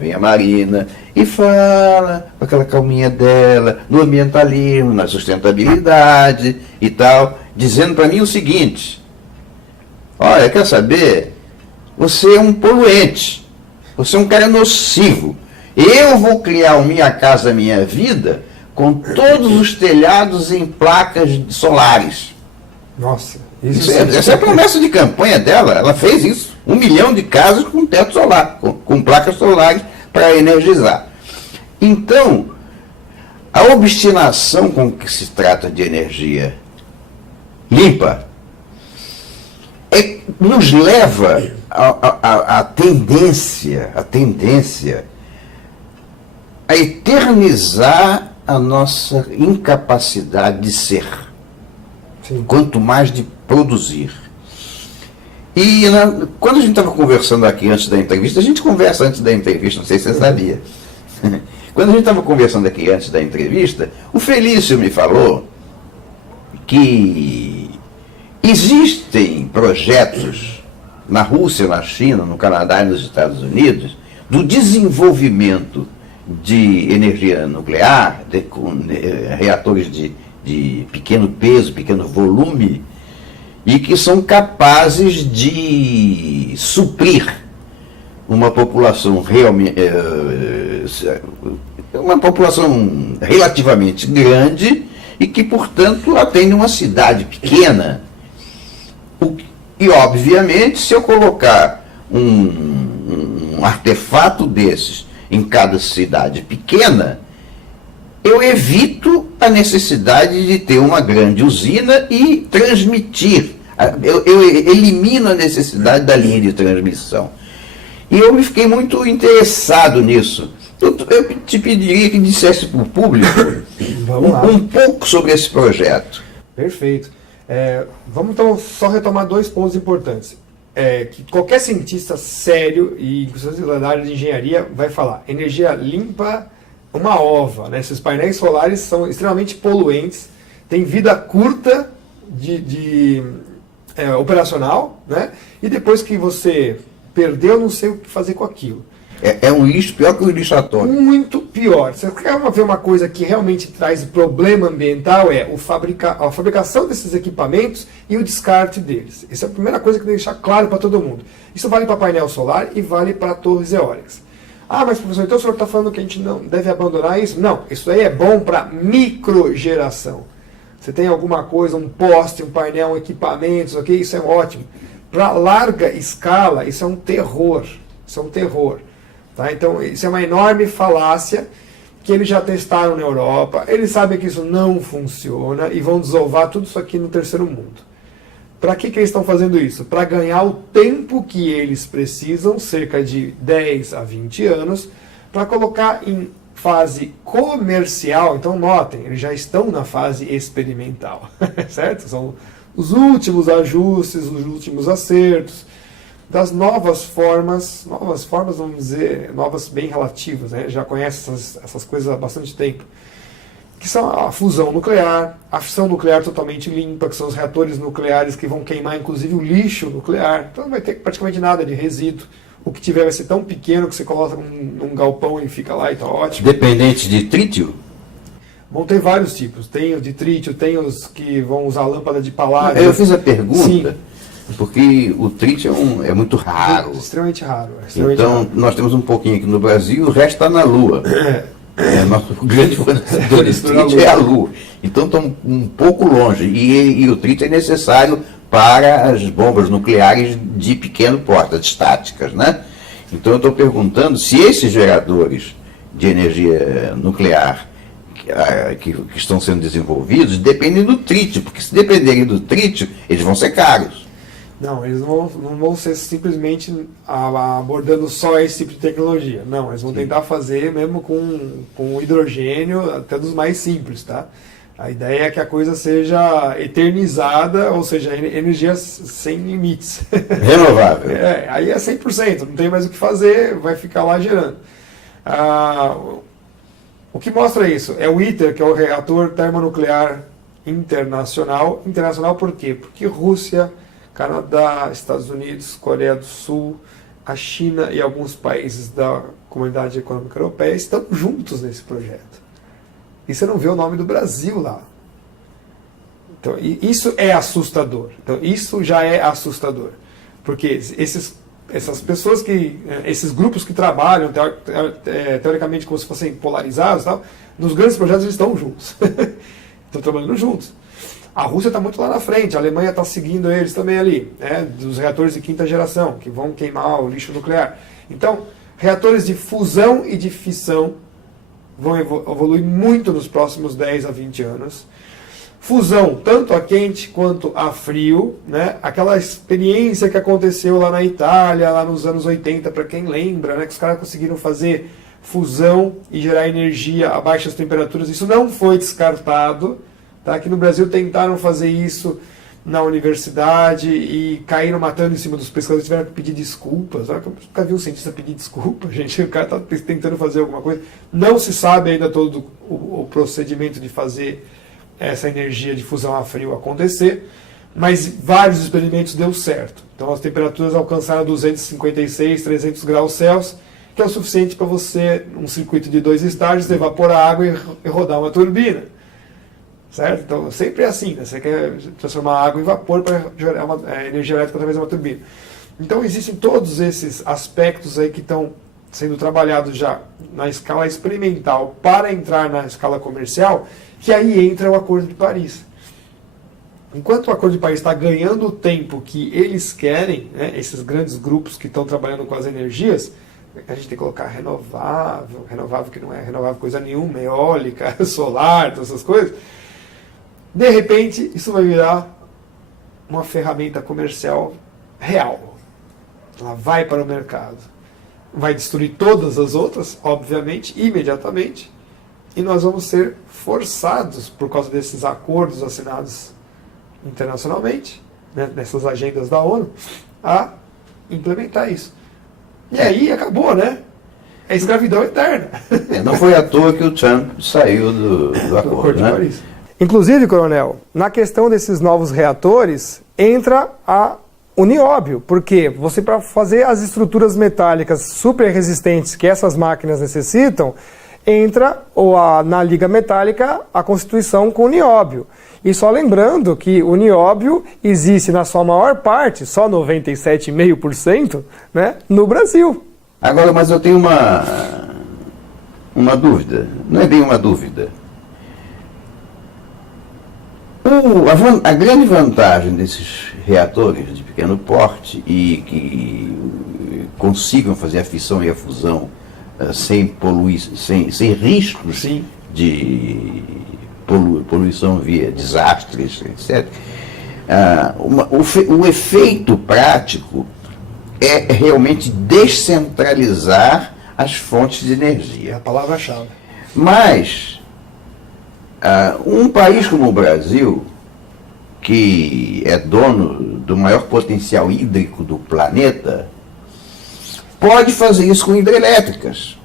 e fala com aquela calminha dela, no ambientalismo, na sustentabilidade e tal, dizendo para mim o seguinte: olha, quer saber? Você é um poluente, você é um cara nocivo. Eu vou criar o Minha Casa Minha Vida com todos os telhados em placas solares. Nossa, essa é a promessa de campanha dela. Ela fez isso. 1 milhão de casas com teto solar, com placas solares para energizar. Então, a obstinação com que se trata de energia limpa nos leva a tendência a eternizar a nossa incapacidade de ser. Sim. Quanto mais de produzir. E quando a gente estava conversando aqui antes da entrevista, a gente conversa antes da entrevista, não sei se você sabia. Quando a gente estava conversando aqui antes da entrevista, o Felício me falou que existem projetos na Rússia, na China, no Canadá e nos Estados Unidos, do desenvolvimento de energia nuclear, com reatores de pequeno peso, pequeno volume, e que são capazes de suprir uma população realmente, uma população relativamente grande e que, portanto, atende uma cidade pequena. E, obviamente, se eu colocar um artefato desses em cada cidade pequena, eu evito a necessidade de ter uma grande usina e transmitir. Eu elimino a necessidade da linha de transmissão. E eu me fiquei muito interessado nisso. Eu te pediria que dissesse para o público um pouco sobre esse projeto. Perfeito. Vamos então só retomar 2 pontos importantes. Que qualquer cientista sério, e inclusive da área de engenharia, vai falar: energia limpa, uma ova, né? Esses painéis solares são extremamente poluentes, têm vida curta operacional, né? E depois que você perdeu, eu não sei o que fazer com aquilo. É um lixo pior que o lixo atômico. Muito pior. Você quer ver uma coisa que realmente traz problema ambiental? A fabricação desses equipamentos e o descarte deles. Essa é a primeira coisa que tem que deixar claro para todo mundo. Isso vale para painel solar e vale para torres eólicas. Ah, mas professor, então o senhor está falando que a gente não deve abandonar isso? Não, isso aí é bom para microgeração. Você tem alguma coisa, um poste, um painel, um equipamento, ok? Isso é ótimo. Para larga escala, isso é um terror. Isso é um terror. Tá? Então, isso é uma enorme falácia que eles já testaram na Europa. Eles sabem que isso não funciona e vão desovar tudo isso aqui no terceiro mundo. Para que eles estão fazendo isso? Para ganhar o tempo que eles precisam, cerca de 10 a 20 anos, para colocar em fase comercial. Então, notem, eles já estão na fase experimental, certo? São os últimos ajustes, os últimos acertos das novas formas, vamos dizer, novas bem relativas, né? Já conhece essas coisas há bastante tempo, que são a fusão nuclear, a fissão nuclear totalmente limpa, que são os reatores nucleares que vão queimar inclusive o lixo nuclear, então não vai ter praticamente nada de resíduo. O que tiver vai ser tão pequeno que você coloca num galpão e fica lá e está ótimo. Dependente de trítio? Vão ter vários tipos. Tem os de trítio, tem os que vão usar lâmpada de paládio. Eu fiz a pergunta. Sim. Porque o trítio é muito raro. Extremamente raro. Então, nós temos um pouquinho aqui no Brasil e o resto está na Lua. Nosso grande fornecedor de trítio é a Lua. Então, estão um pouco longe. E o trítio é necessário para as bombas nucleares de pequeno porte, as estáticas, né? Então, eu estou perguntando se esses geradores de energia nuclear que estão sendo desenvolvidos dependem do trítio, porque se dependerem do trítio, eles vão ser caros. Não, eles não vão ser simplesmente abordando só esse tipo de tecnologia. Não, eles vão tentar fazer mesmo com hidrogênio, até dos mais simples, tá? A ideia é que a coisa seja eternizada, ou seja, energia sem limites. Renovável. Aí é 100%, não tem mais o que fazer, vai ficar lá gerando. O que mostra isso é o ITER, que é o reator termonuclear internacional. Internacional por quê? Porque Rússia, Canadá, Estados Unidos, Coreia do Sul, a China e alguns países da Comunidade Econômica Europeia estão juntos nesse projeto. E você não vê o nome do Brasil lá. Então, isso é assustador. Então, isso já é assustador. Porque essas pessoas esses grupos que trabalham, teoricamente, como se fossem polarizados, tal, nos grandes projetos eles estão juntos. Estão trabalhando juntos. A Rússia está muito lá na frente, a Alemanha está seguindo eles também ali, né, dos reatores de quinta geração, que vão queimar o lixo nuclear. Então, reatores de fusão e de fissão vão evoluir muito nos próximos 10 a 20 anos. Fusão, tanto a quente quanto a frio, né? Aquela experiência que aconteceu lá na Itália, lá nos anos 80, para quem lembra, né, que os caras conseguiram fazer fusão e gerar energia a baixas temperaturas. Isso não foi descartado. Tá? Aqui no Brasil tentaram fazer isso na universidade e caíram matando em cima dos pesquisadores, tiveram que pedir desculpas. Eu nunca vi um cientista pedir desculpa, gente. O cara está tentando fazer alguma coisa. Não se sabe ainda todo o procedimento de fazer essa energia de fusão a frio acontecer, mas vários experimentos deu certo. Então as temperaturas alcançaram 256, 300 graus Celsius, que é o suficiente para você, um circuito de 2 estágios, evaporar a água e rodar uma turbina. Certo? Então, sempre é assim, né? Você quer transformar a água em vapor para gerar energia elétrica através de uma turbina. Então, existem todos esses aspectos aí que estão sendo trabalhados já na escala experimental para entrar na escala comercial, que aí entra o Acordo de Paris. Enquanto o Acordo de Paris está ganhando o tempo que eles querem, né, esses grandes grupos que estão trabalhando com as energias, a gente tem que colocar renovável que não é renovável coisa nenhuma, eólica, solar, todas essas coisas, de repente isso vai virar uma ferramenta comercial real. Ela vai para o mercado. Vai destruir todas as outras, obviamente, imediatamente, e nós vamos ser forçados, por causa desses acordos assinados internacionalmente, né, nessas agendas da ONU, a implementar isso. E aí acabou, né? É escravidão eterna. Não foi à toa que o Trump saiu do acordo, né? Paris. Inclusive, coronel, na questão desses novos reatores, entra o nióbio, porque você, para fazer as estruturas metálicas super resistentes que essas máquinas necessitam, entra na liga metálica a constituição com o nióbio. E só lembrando que o nióbio existe na sua maior parte, só 97,5%, né, no Brasil. Agora, mas eu tenho uma dúvida, não é bem uma dúvida. A grande vantagem desses reatores de pequeno porte e que consigam fazer a fissão e a fusão sem poluir, sem riscos Sim. de poluição via desastres, etc. O efeito prático é realmente descentralizar as fontes de energia. É a palavra-chave. Mas um país como o Brasil, que é dono do maior potencial hídrico do planeta, pode fazer isso com hidrelétricas.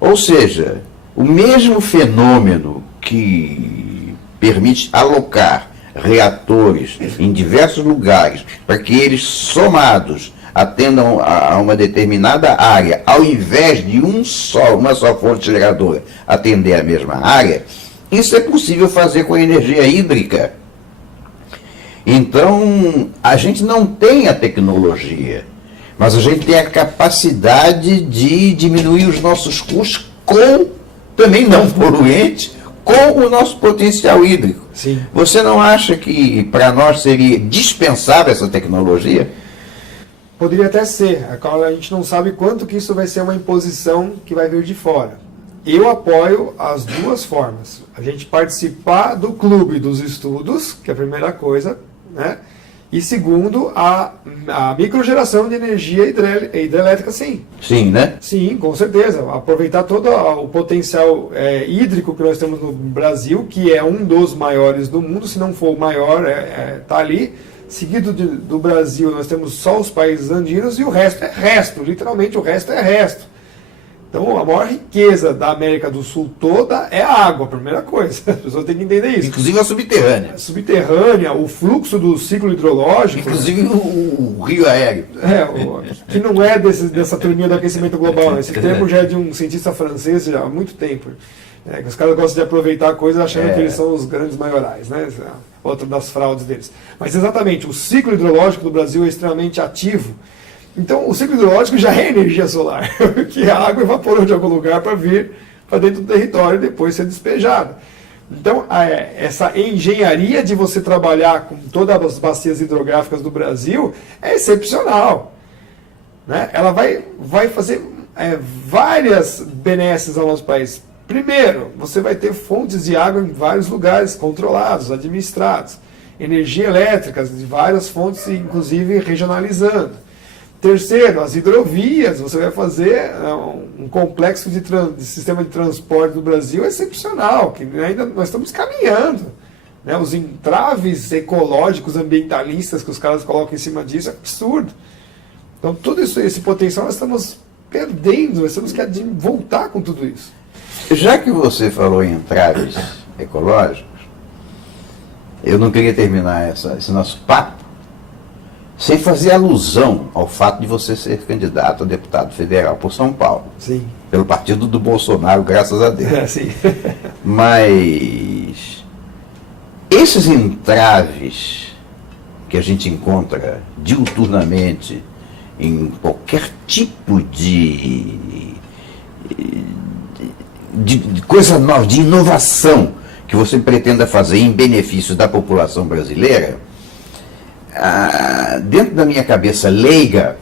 Ou seja, o mesmo fenômeno que permite alocar reatores em diversos lugares para que eles somados atendam a uma determinada área, ao invés de uma só fonte geradora atender a mesma área, isso é possível fazer com a energia hídrica. Então, a gente não tem a tecnologia, mas a gente tem a capacidade de diminuir os nossos custos também não poluente, com o nosso potencial hídrico. Sim. Você não acha que para nós seria dispensável essa tecnologia? Poderia até ser. A gente não sabe quanto que isso vai ser uma imposição que vai vir de fora. Eu apoio as duas formas. A gente participar do clube dos estudos, que é a primeira coisa, né? E segundo, a microgeração de energia hidrelétrica, sim. Sim, né? Sim, com certeza. Aproveitar todo o potencial hídrico que nós temos no Brasil, que é um dos maiores do mundo, se não for o maior, está ali. Seguido do Brasil, nós temos só os países andinos e o resto é resto. Literalmente, o resto é resto. Então, a maior riqueza da América do Sul toda é a água, a primeira coisa. As pessoas têm que entender isso. Inclusive a subterrânea. A subterrânea, o fluxo do ciclo hidrológico. Inclusive o rio aéreo. Que não é dessa turminha do aquecimento global. Esse termo já é de um cientista francês já há muito tempo. Que os caras gostam de aproveitar coisas achando que eles são os grandes maiorais, né? Outra das fraudes deles. Mas exatamente, o ciclo hidrológico do Brasil é extremamente ativo. Então, o ciclo hidrológico já é energia solar, que a água evaporou de algum lugar para vir para dentro do território e depois ser despejada. Então, essa engenharia de você trabalhar com todas as bacias hidrográficas do Brasil é excepcional. Né? Ela vai fazer várias benesses ao nosso país. Primeiro, você vai ter fontes de água em vários lugares controlados, administrados. Energia elétrica de várias fontes, inclusive regionalizando. Terceiro, as hidrovias, você vai fazer um complexo de sistema de transporte do Brasil excepcional, que ainda nós estamos caminhando. Né? Os entraves ecológicos, ambientalistas que os caras colocam em cima disso é absurdo. Então, todo esse potencial nós estamos perdendo, nós temos que voltar com tudo isso. Já que você falou em entraves ecológicos, eu não queria terminar esse nosso papo sem fazer alusão ao fato de você ser candidato a deputado federal por São Paulo. Sim. Pelo partido do Bolsonaro, graças a Deus. Sim. Mas esses entraves que a gente encontra diuturnamente em qualquer tipo de coisa nova, de inovação que você pretenda fazer em benefício da população brasileira, dentro da minha cabeça leiga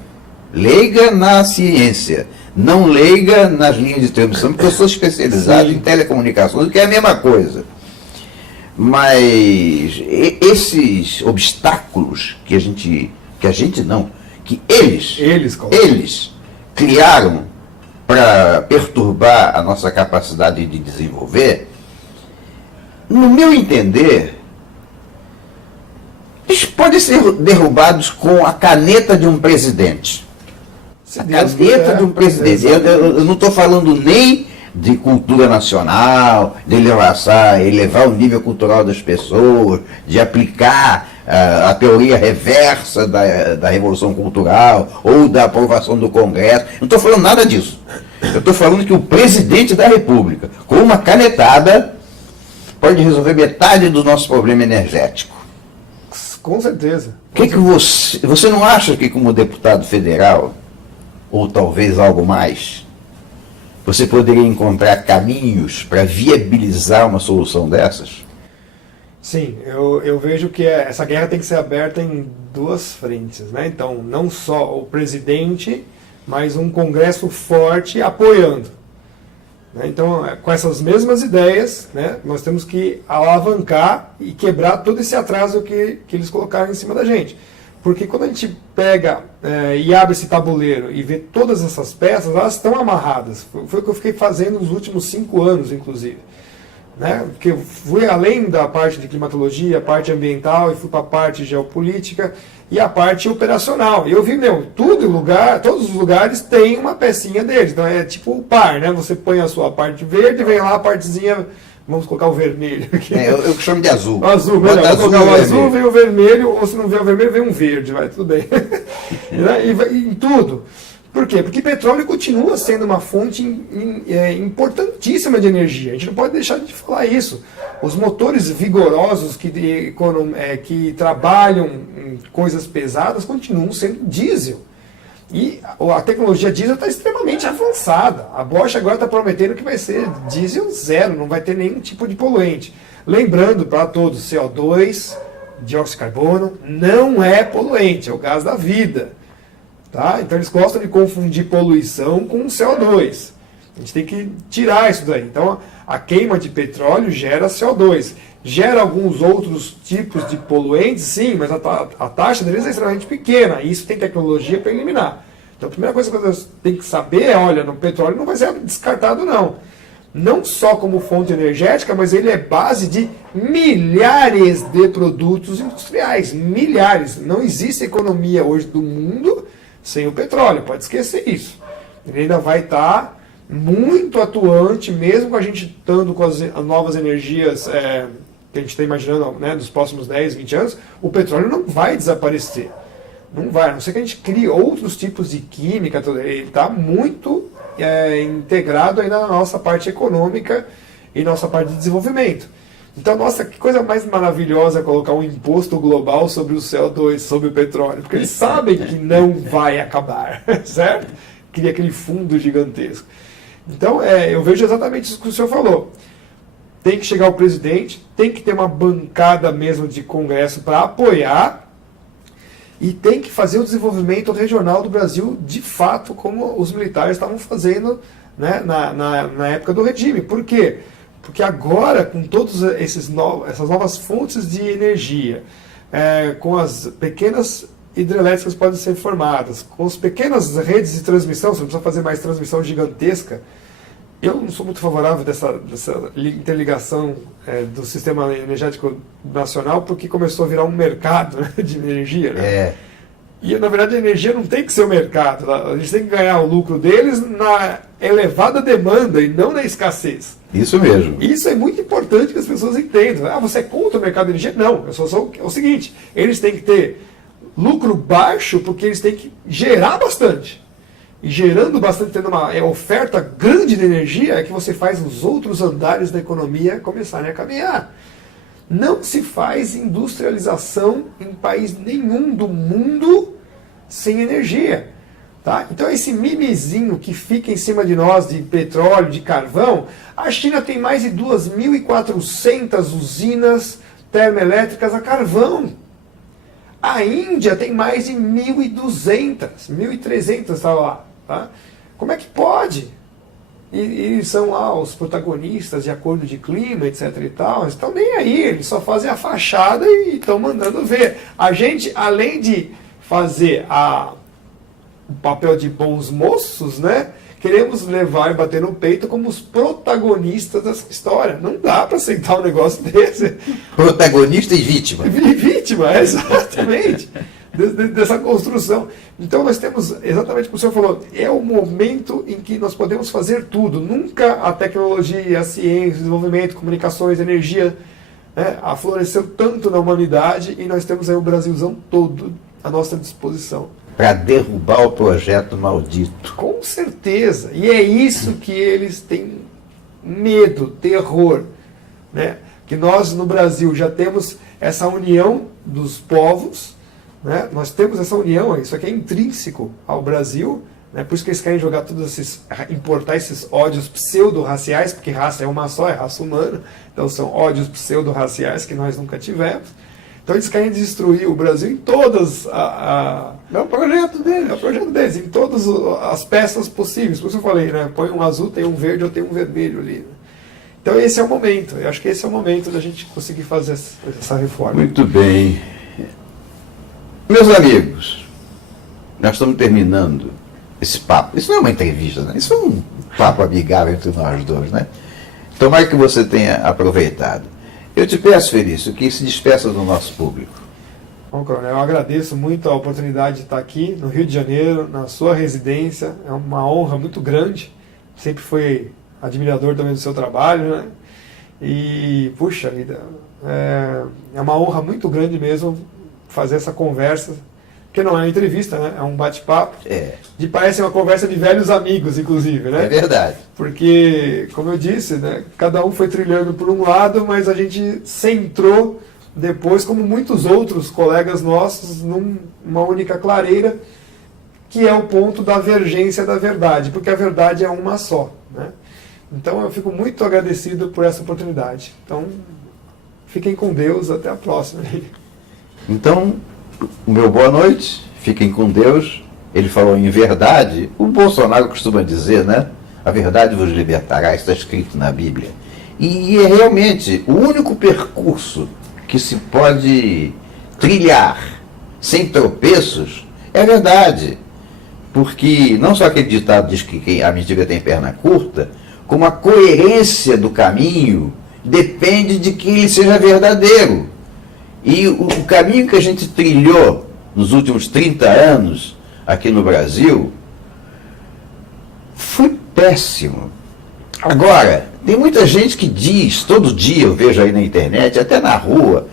na ciência, não leiga nas linhas de transmissão, porque eu sou especializado Sim. em telecomunicações, que é a mesma coisa. Mas esses obstáculos que eles criaram para perturbar a nossa capacidade de desenvolver, no meu entender, eles podem ser derrubados com a caneta de um presidente. A caneta de um presidente. Eu não estou falando nem de cultura nacional, de elevar o nível cultural das pessoas, de aplicar a teoria reversa da Revolução Cultural ou da aprovação do Congresso. Não estou falando nada disso. Eu estou falando que o presidente da República, com uma canetada, pode resolver metade do nosso problema energético. Com certeza. Que você não acha que, como deputado federal, ou talvez algo mais, você poderia encontrar caminhos para viabilizar uma solução dessas? Sim, eu vejo que essa guerra tem que ser aberta em duas frentes, né? Então, não só o presidente, mas um Congresso forte apoiando. Então, com essas mesmas ideias, né, nós temos que alavancar e quebrar todo esse atraso que eles colocaram em cima da gente. Porque quando a gente pega e abre esse tabuleiro e vê todas essas peças, elas estão amarradas. Foi o que eu fiquei fazendo nos últimos 5 anos, inclusive. Né? Porque eu fui além da parte de climatologia, a parte ambiental, e fui para a parte geopolítica e a parte operacional. E eu vi, todos os lugares têm uma pecinha deles. Então é tipo o par, né? Você põe a sua parte verde, vem lá a partezinha, vamos colocar o vermelho aqui. Eu chamo de azul. O azul, melhor. Vamos colocar o azul, vem o vermelho, ou se não vier o vermelho, vem um verde, vai, tudo bem. e em tudo. Por quê? Porque petróleo continua sendo uma fonte importantíssima de energia. A gente não pode deixar de falar isso. Os motores vigorosos que trabalham em coisas pesadas continuam sendo diesel. E a tecnologia diesel está extremamente avançada. A Bosch agora está prometendo que vai ser diesel zero, não vai ter nenhum tipo de poluente. Lembrando para todos, CO2, dióxido de carbono, não é poluente, é o gás da vida. Tá? Então eles gostam de confundir poluição com CO2. A gente tem que tirar isso daí. Então a queima de petróleo gera CO2. Gera alguns outros tipos de poluentes, sim, mas a taxa deles é extremamente pequena. E isso tem tecnologia para eliminar. Então a primeira coisa que você tem que saber é, olha, no petróleo não vai ser descartado não. Não só como fonte energética, mas ele é base de milhares de produtos industriais. Milhares. Não existe economia hoje do mundo sem o petróleo, pode esquecer isso. Ele ainda vai estar muito atuante, mesmo com a gente estando com as novas energias que a gente está imaginando, né, dos próximos 10, 20 anos, o petróleo não vai desaparecer. Não vai, a não ser que a gente crie outros tipos de química, ele está muito integrado aí na nossa parte econômica e nossa parte de desenvolvimento. Então, nossa, que coisa mais maravilhosa colocar um imposto global sobre o CO2, sobre o petróleo, porque eles sabem que não vai acabar, certo? Cria aquele fundo gigantesco. Então, eu vejo exatamente isso que o senhor falou. Tem que chegar o presidente, tem que ter uma bancada mesmo de Congresso para apoiar e tem que fazer o desenvolvimento regional do Brasil de fato, como os militares estavam fazendo, né, na época do regime. Por quê? Porque agora, com todas essas novas fontes de energia, com as pequenas hidrelétricas que podem ser formadas, com as pequenas redes de transmissão, você não precisa fazer mais transmissão gigantesca. Eu não sou muito favorável dessa interligação do sistema energético nacional, porque começou a virar um mercado, né, de energia. Né? E, na verdade, a energia não tem que ser o mercado. A gente tem que ganhar o lucro deles na elevada demanda e não na escassez. Isso mesmo. Isso é muito importante que as pessoas entendam. Você é contra o mercado de energia? Não. Eu sou o seguinte, eles têm que ter lucro baixo porque eles têm que gerar bastante. E gerando bastante, tendo uma oferta grande de energia, é que você faz os outros andares da economia começarem a caminhar. Não se faz industrialização em país nenhum do mundo sem energia. Tá? Então esse mimizinho que fica em cima de nós de petróleo, de carvão, a China tem mais de 2.400 usinas termoelétricas a carvão. A Índia tem mais de 1.200, 1.300 está lá. Tá? Como é que pode? E eles são lá os protagonistas de acordo de clima, etc. e tal. Eles estão nem aí, eles só fazem a fachada e estão mandando ver. A gente, além de fazer o papel de bons moços, né? Queremos levar e bater no peito como os protagonistas dessa história. Não dá para aceitar um negócio desse. Protagonista e vítima. Vítima, exatamente. Dessa construção. Então nós temos, exatamente como o senhor falou, é o momento em que nós podemos fazer tudo. Nunca a tecnologia, a ciência, o desenvolvimento, comunicações, energia, né, afloresceu tanto na humanidade e nós temos aí o Brasilzão todo à nossa disposição. Para derrubar o projeto maldito. Com certeza. E é isso que eles têm medo, terror. Né? Que nós no Brasil já temos essa união dos povos, né? Nós temos essa união, isso aqui é intrínseco ao Brasil, né? Por isso que eles querem jogar importar esses ódios pseudo-raciais, porque raça é uma só, é raça humana, então são ódios pseudo-raciais que nós nunca tivemos. Então eles querem destruir o Brasil em todas É o projeto deles. É o projeto deles, em todas as peças possíveis. Por isso eu falei, né? Põe um azul, tem um verde ou tem um vermelho ali. Né? Então esse é o momento. Eu acho que esse é o momento da gente conseguir fazer essa reforma. Muito bem. Meus amigos, nós estamos terminando esse papo. Isso não é uma entrevista, né? Isso é um papo amigável entre nós dois, né? Tomara que você tenha aproveitado. Eu te peço, Felício, que se despeça do nosso público. Bom, Coronel, eu agradeço muito a oportunidade de estar aqui no Rio de Janeiro, na sua residência. É uma honra muito grande. Sempre fui admirador também do seu trabalho, né? E, puxa vida, é uma honra muito grande mesmo fazer essa conversa, porque não é uma entrevista, né? É um bate-papo. Parece uma conversa de velhos amigos, inclusive, né? É verdade. Porque, como eu disse, né? Cada um foi trilhando por um lado, mas a gente centrou depois, como muitos outros colegas nossos, numa única clareira, que é o ponto da vergência da verdade, porque a verdade é uma só, né? Então eu fico muito agradecido por essa oportunidade. Então, fiquem com Deus, até a próxima. Então, o meu boa noite, fiquem com Deus. Ele falou em verdade, o Bolsonaro costuma dizer, né? A verdade vos libertará, está escrito na Bíblia. E é realmente o único percurso que se pode trilhar sem tropeços é a verdade. Porque não só aquele ditado diz que a mentira tem perna curta, como a coerência do caminho depende de que ele seja verdadeiro. E o caminho que a gente trilhou nos últimos 30 anos aqui no Brasil foi péssimo. Agora, tem muita gente que diz, todo dia eu vejo aí na internet, até na rua,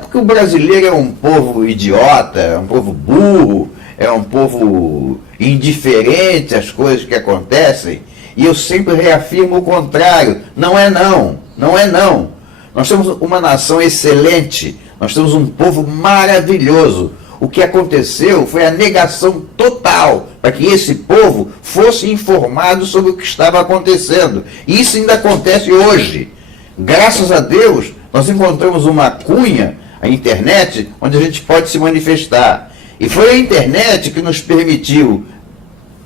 porque o brasileiro é um povo idiota, é um povo burro, é um povo indiferente às coisas que acontecem, e eu sempre reafirmo o contrário. Não é não, não é não. Nós temos uma nação excelente, nós temos um povo maravilhoso. O que aconteceu foi a negação total para que esse povo fosse informado sobre o que estava acontecendo. E isso ainda acontece hoje. Graças a Deus, nós encontramos uma cunha, a internet, onde a gente pode se manifestar. E foi a internet que nos permitiu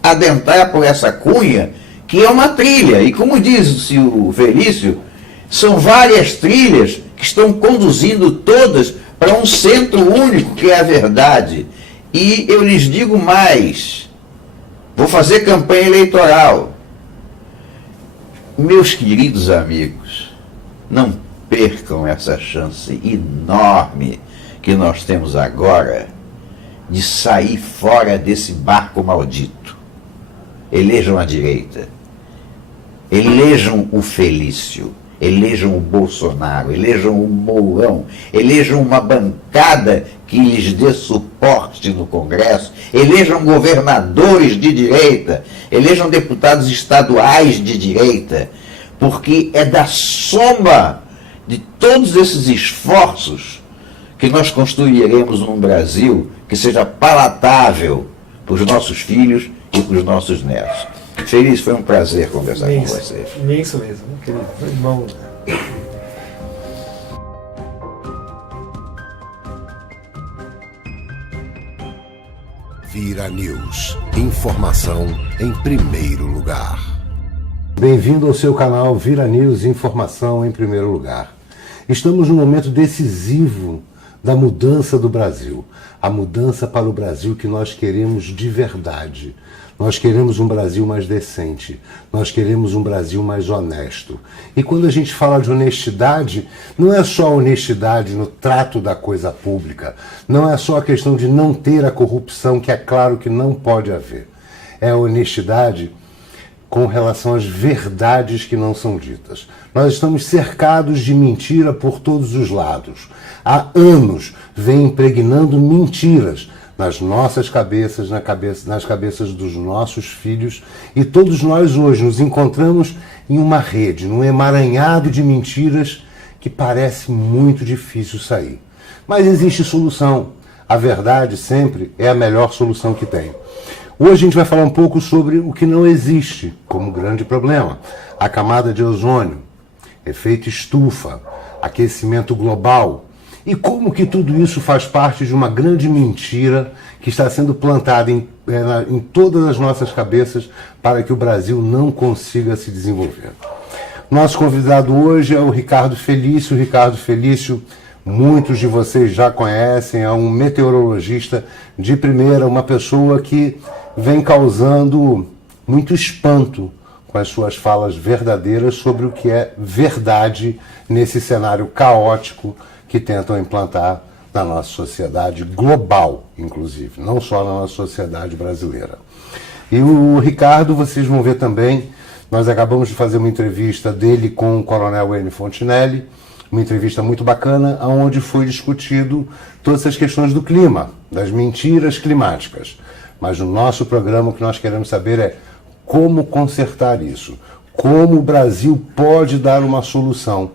adentrar por essa cunha, que é uma trilha. E como disse o Felício, são várias trilhas que estão conduzindo todas para um centro único, que é a verdade. E eu lhes digo mais, vou fazer campanha eleitoral. Meus queridos amigos, não percam essa chance enorme que nós temos agora de sair fora desse barco maldito. Elejam a direita, elejam o Felício, elejam o Bolsonaro, elejam o Mourão, elejam uma bancada que lhes dê suporte no Congresso, elejam governadores de direita, elejam deputados estaduais de direita, porque é da soma de todos esses esforços que nós construiremos um Brasil que seja palatável para os nossos filhos e para os nossos netos. Feliz, foi um prazer conversar com vocês. Imenso mesmo, querido. Foi bom. Vira News. Informação em primeiro lugar. Bem-vindo ao seu canal Vira News, informação em primeiro lugar. Estamos num momento decisivo da mudança do Brasil. A mudança para o Brasil que nós queremos de verdade. Nós queremos um Brasil mais decente, nós queremos um Brasil mais honesto. E quando a gente fala de honestidade, não é só honestidade no trato da coisa pública, não é só a questão de não ter a corrupção, que é claro que não pode haver. É a honestidade com relação às verdades que não são ditas. Nós estamos cercados de mentira por todos os lados. Há anos vem impregnando mentiras nas nossas cabeças, nas cabeças dos nossos filhos, e todos nós hoje nos encontramos em uma rede, num emaranhado de mentiras que parece muito difícil sair. Mas existe solução. A verdade sempre é a melhor solução que tem. Hoje a gente vai falar um pouco sobre o que não existe como grande problema. A camada de ozônio, efeito estufa, aquecimento global. E como que tudo isso faz parte de uma grande mentira que está sendo plantada em todas as nossas cabeças para que o Brasil não consiga se desenvolver. Nosso convidado hoje é o Ricardo Felício. Ricardo Felício, muitos de vocês já conhecem, é um meteorologista de primeira, uma pessoa que vem causando muito espanto com as suas falas verdadeiras sobre o que é verdade nesse cenário caótico que tentam implantar na nossa sociedade global, inclusive, não só na nossa sociedade brasileira. E o Ricardo, vocês vão ver também, nós acabamos de fazer uma entrevista dele com o Coronel N. Fontinelli, uma entrevista muito bacana, onde foi discutido todas essas questões do clima, das mentiras climáticas. Mas no nosso programa o que nós queremos saber é como consertar isso, como o Brasil pode dar uma solução.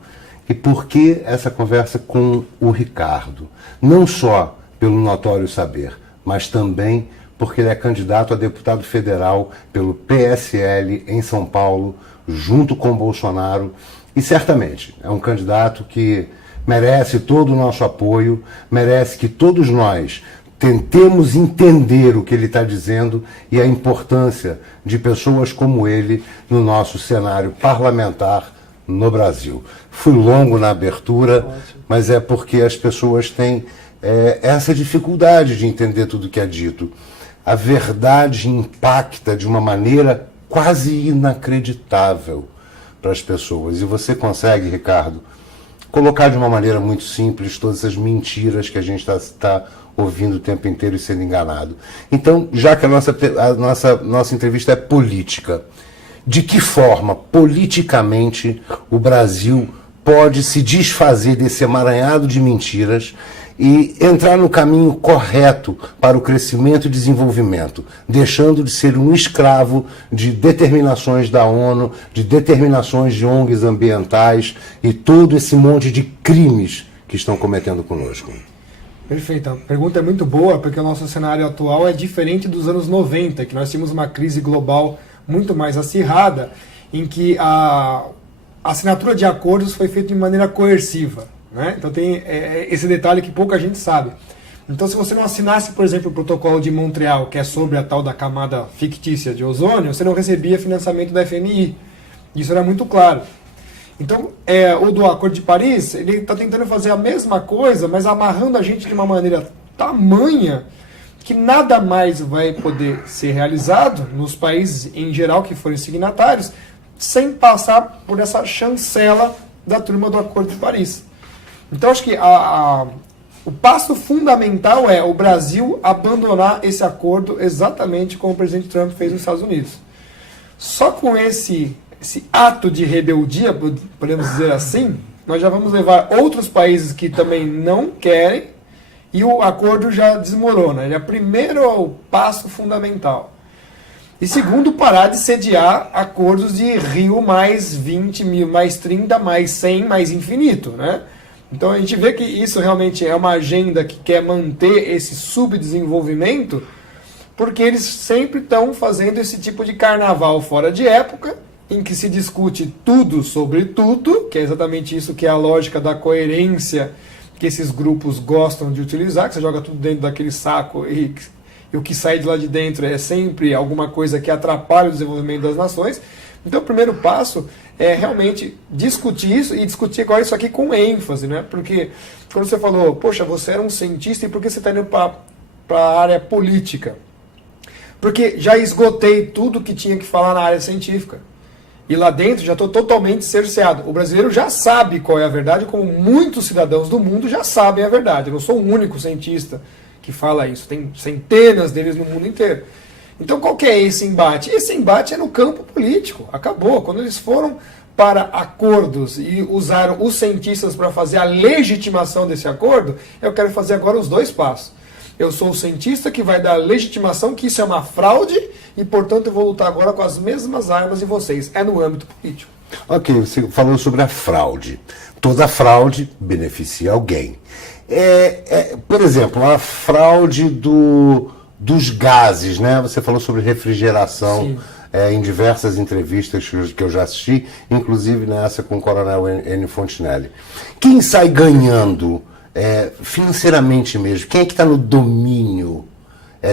E por que essa conversa com o Ricardo? Não só pelo notório saber, mas também porque ele é candidato a deputado federal pelo PSL em São Paulo, junto com Bolsonaro, e certamente é um candidato que merece todo o nosso apoio, merece que todos nós tentemos entender o que ele está dizendo e a importância de pessoas como ele no nosso cenário parlamentar no Brasil. Fui longo na abertura, mas é porque as pessoas têm essa dificuldade de entender tudo que é dito. A verdade impacta de uma maneira quase inacreditável para as pessoas. E você consegue, Ricardo, colocar de uma maneira muito simples todas essas mentiras que a gente está ouvindo o tempo inteiro e sendo enganado. Então, já que a nossa entrevista é política, de que forma, politicamente, o Brasil pode se desfazer desse emaranhado de mentiras e entrar no caminho correto para o crescimento e desenvolvimento, deixando de ser um escravo de determinações da ONU, de determinações de ONGs ambientais e todo esse monte de crimes que estão cometendo conosco? Perfeito. A pergunta é muito boa, porque o nosso cenário atual é diferente dos anos 90, que nós tínhamos uma crise global muito mais acirrada, em que a assinatura de acordos foi feita de maneira coerciva, né? Então tem esse detalhe que pouca gente sabe. Então, se você não assinasse, por exemplo, o protocolo de Montreal, que é sobre a tal da camada fictícia de ozônio, você não recebia financiamento da FMI. Isso era muito claro. Então, o do Acordo de Paris, ele está tentando fazer a mesma coisa, mas amarrando a gente de uma maneira tamanha que nada mais vai poder ser realizado nos países em geral que forem signatários, sem passar por essa chancela da turma do Acordo de Paris. Então, acho que o passo fundamental é o Brasil abandonar esse acordo exatamente como o presidente Trump fez nos Estados Unidos. Só com esse esse ato de rebeldia, podemos dizer assim, nós já vamos levar outros países que também não querem e o acordo já desmorona. Ele é primeiro passo fundamental. E segundo, parar de sediar acordos de Rio mais 20 mil, mais 30, mais 100, mais infinito, né? Então a gente vê que isso realmente é uma agenda que quer manter esse subdesenvolvimento, porque eles sempre estão fazendo esse tipo de carnaval fora de época, em que se discute tudo sobre tudo, que é exatamente isso que é a lógica da coerência que esses grupos gostam de utilizar, que você joga tudo dentro daquele saco e o que sai de lá de dentro é sempre alguma coisa que atrapalha o desenvolvimento das nações. Então o primeiro passo é realmente discutir isso e discutir agora isso aqui com ênfase, né? Porque quando você falou, poxa, você era um cientista e por que você está indo para a área política? Porque já esgotei tudo que tinha que falar na área científica. E lá dentro já estou totalmente cerceado. O brasileiro já sabe qual é a verdade, como muitos cidadãos do mundo já sabem a verdade. Eu não sou o único cientista que fala isso. Tem centenas deles no mundo inteiro. Então qual que é esse embate? Esse embate é no campo político. Acabou. Quando eles foram para acordos e usaram os cientistas para fazer a legitimação desse acordo, eu quero fazer agora os dois passos. Eu sou o cientista que vai dar legitimação que isso é uma fraude e, portanto, eu vou lutar agora com as mesmas armas de vocês. É no âmbito político. Ok, você falou sobre a fraude. Toda fraude beneficia alguém. Por exemplo, a fraude dos gases, né? Você falou sobre refrigeração em diversas entrevistas que eu já assisti, inclusive nessa com o Coronel Enio Fontinelli. Quem sai ganhando financeiramente mesmo? Quem é que está no domínio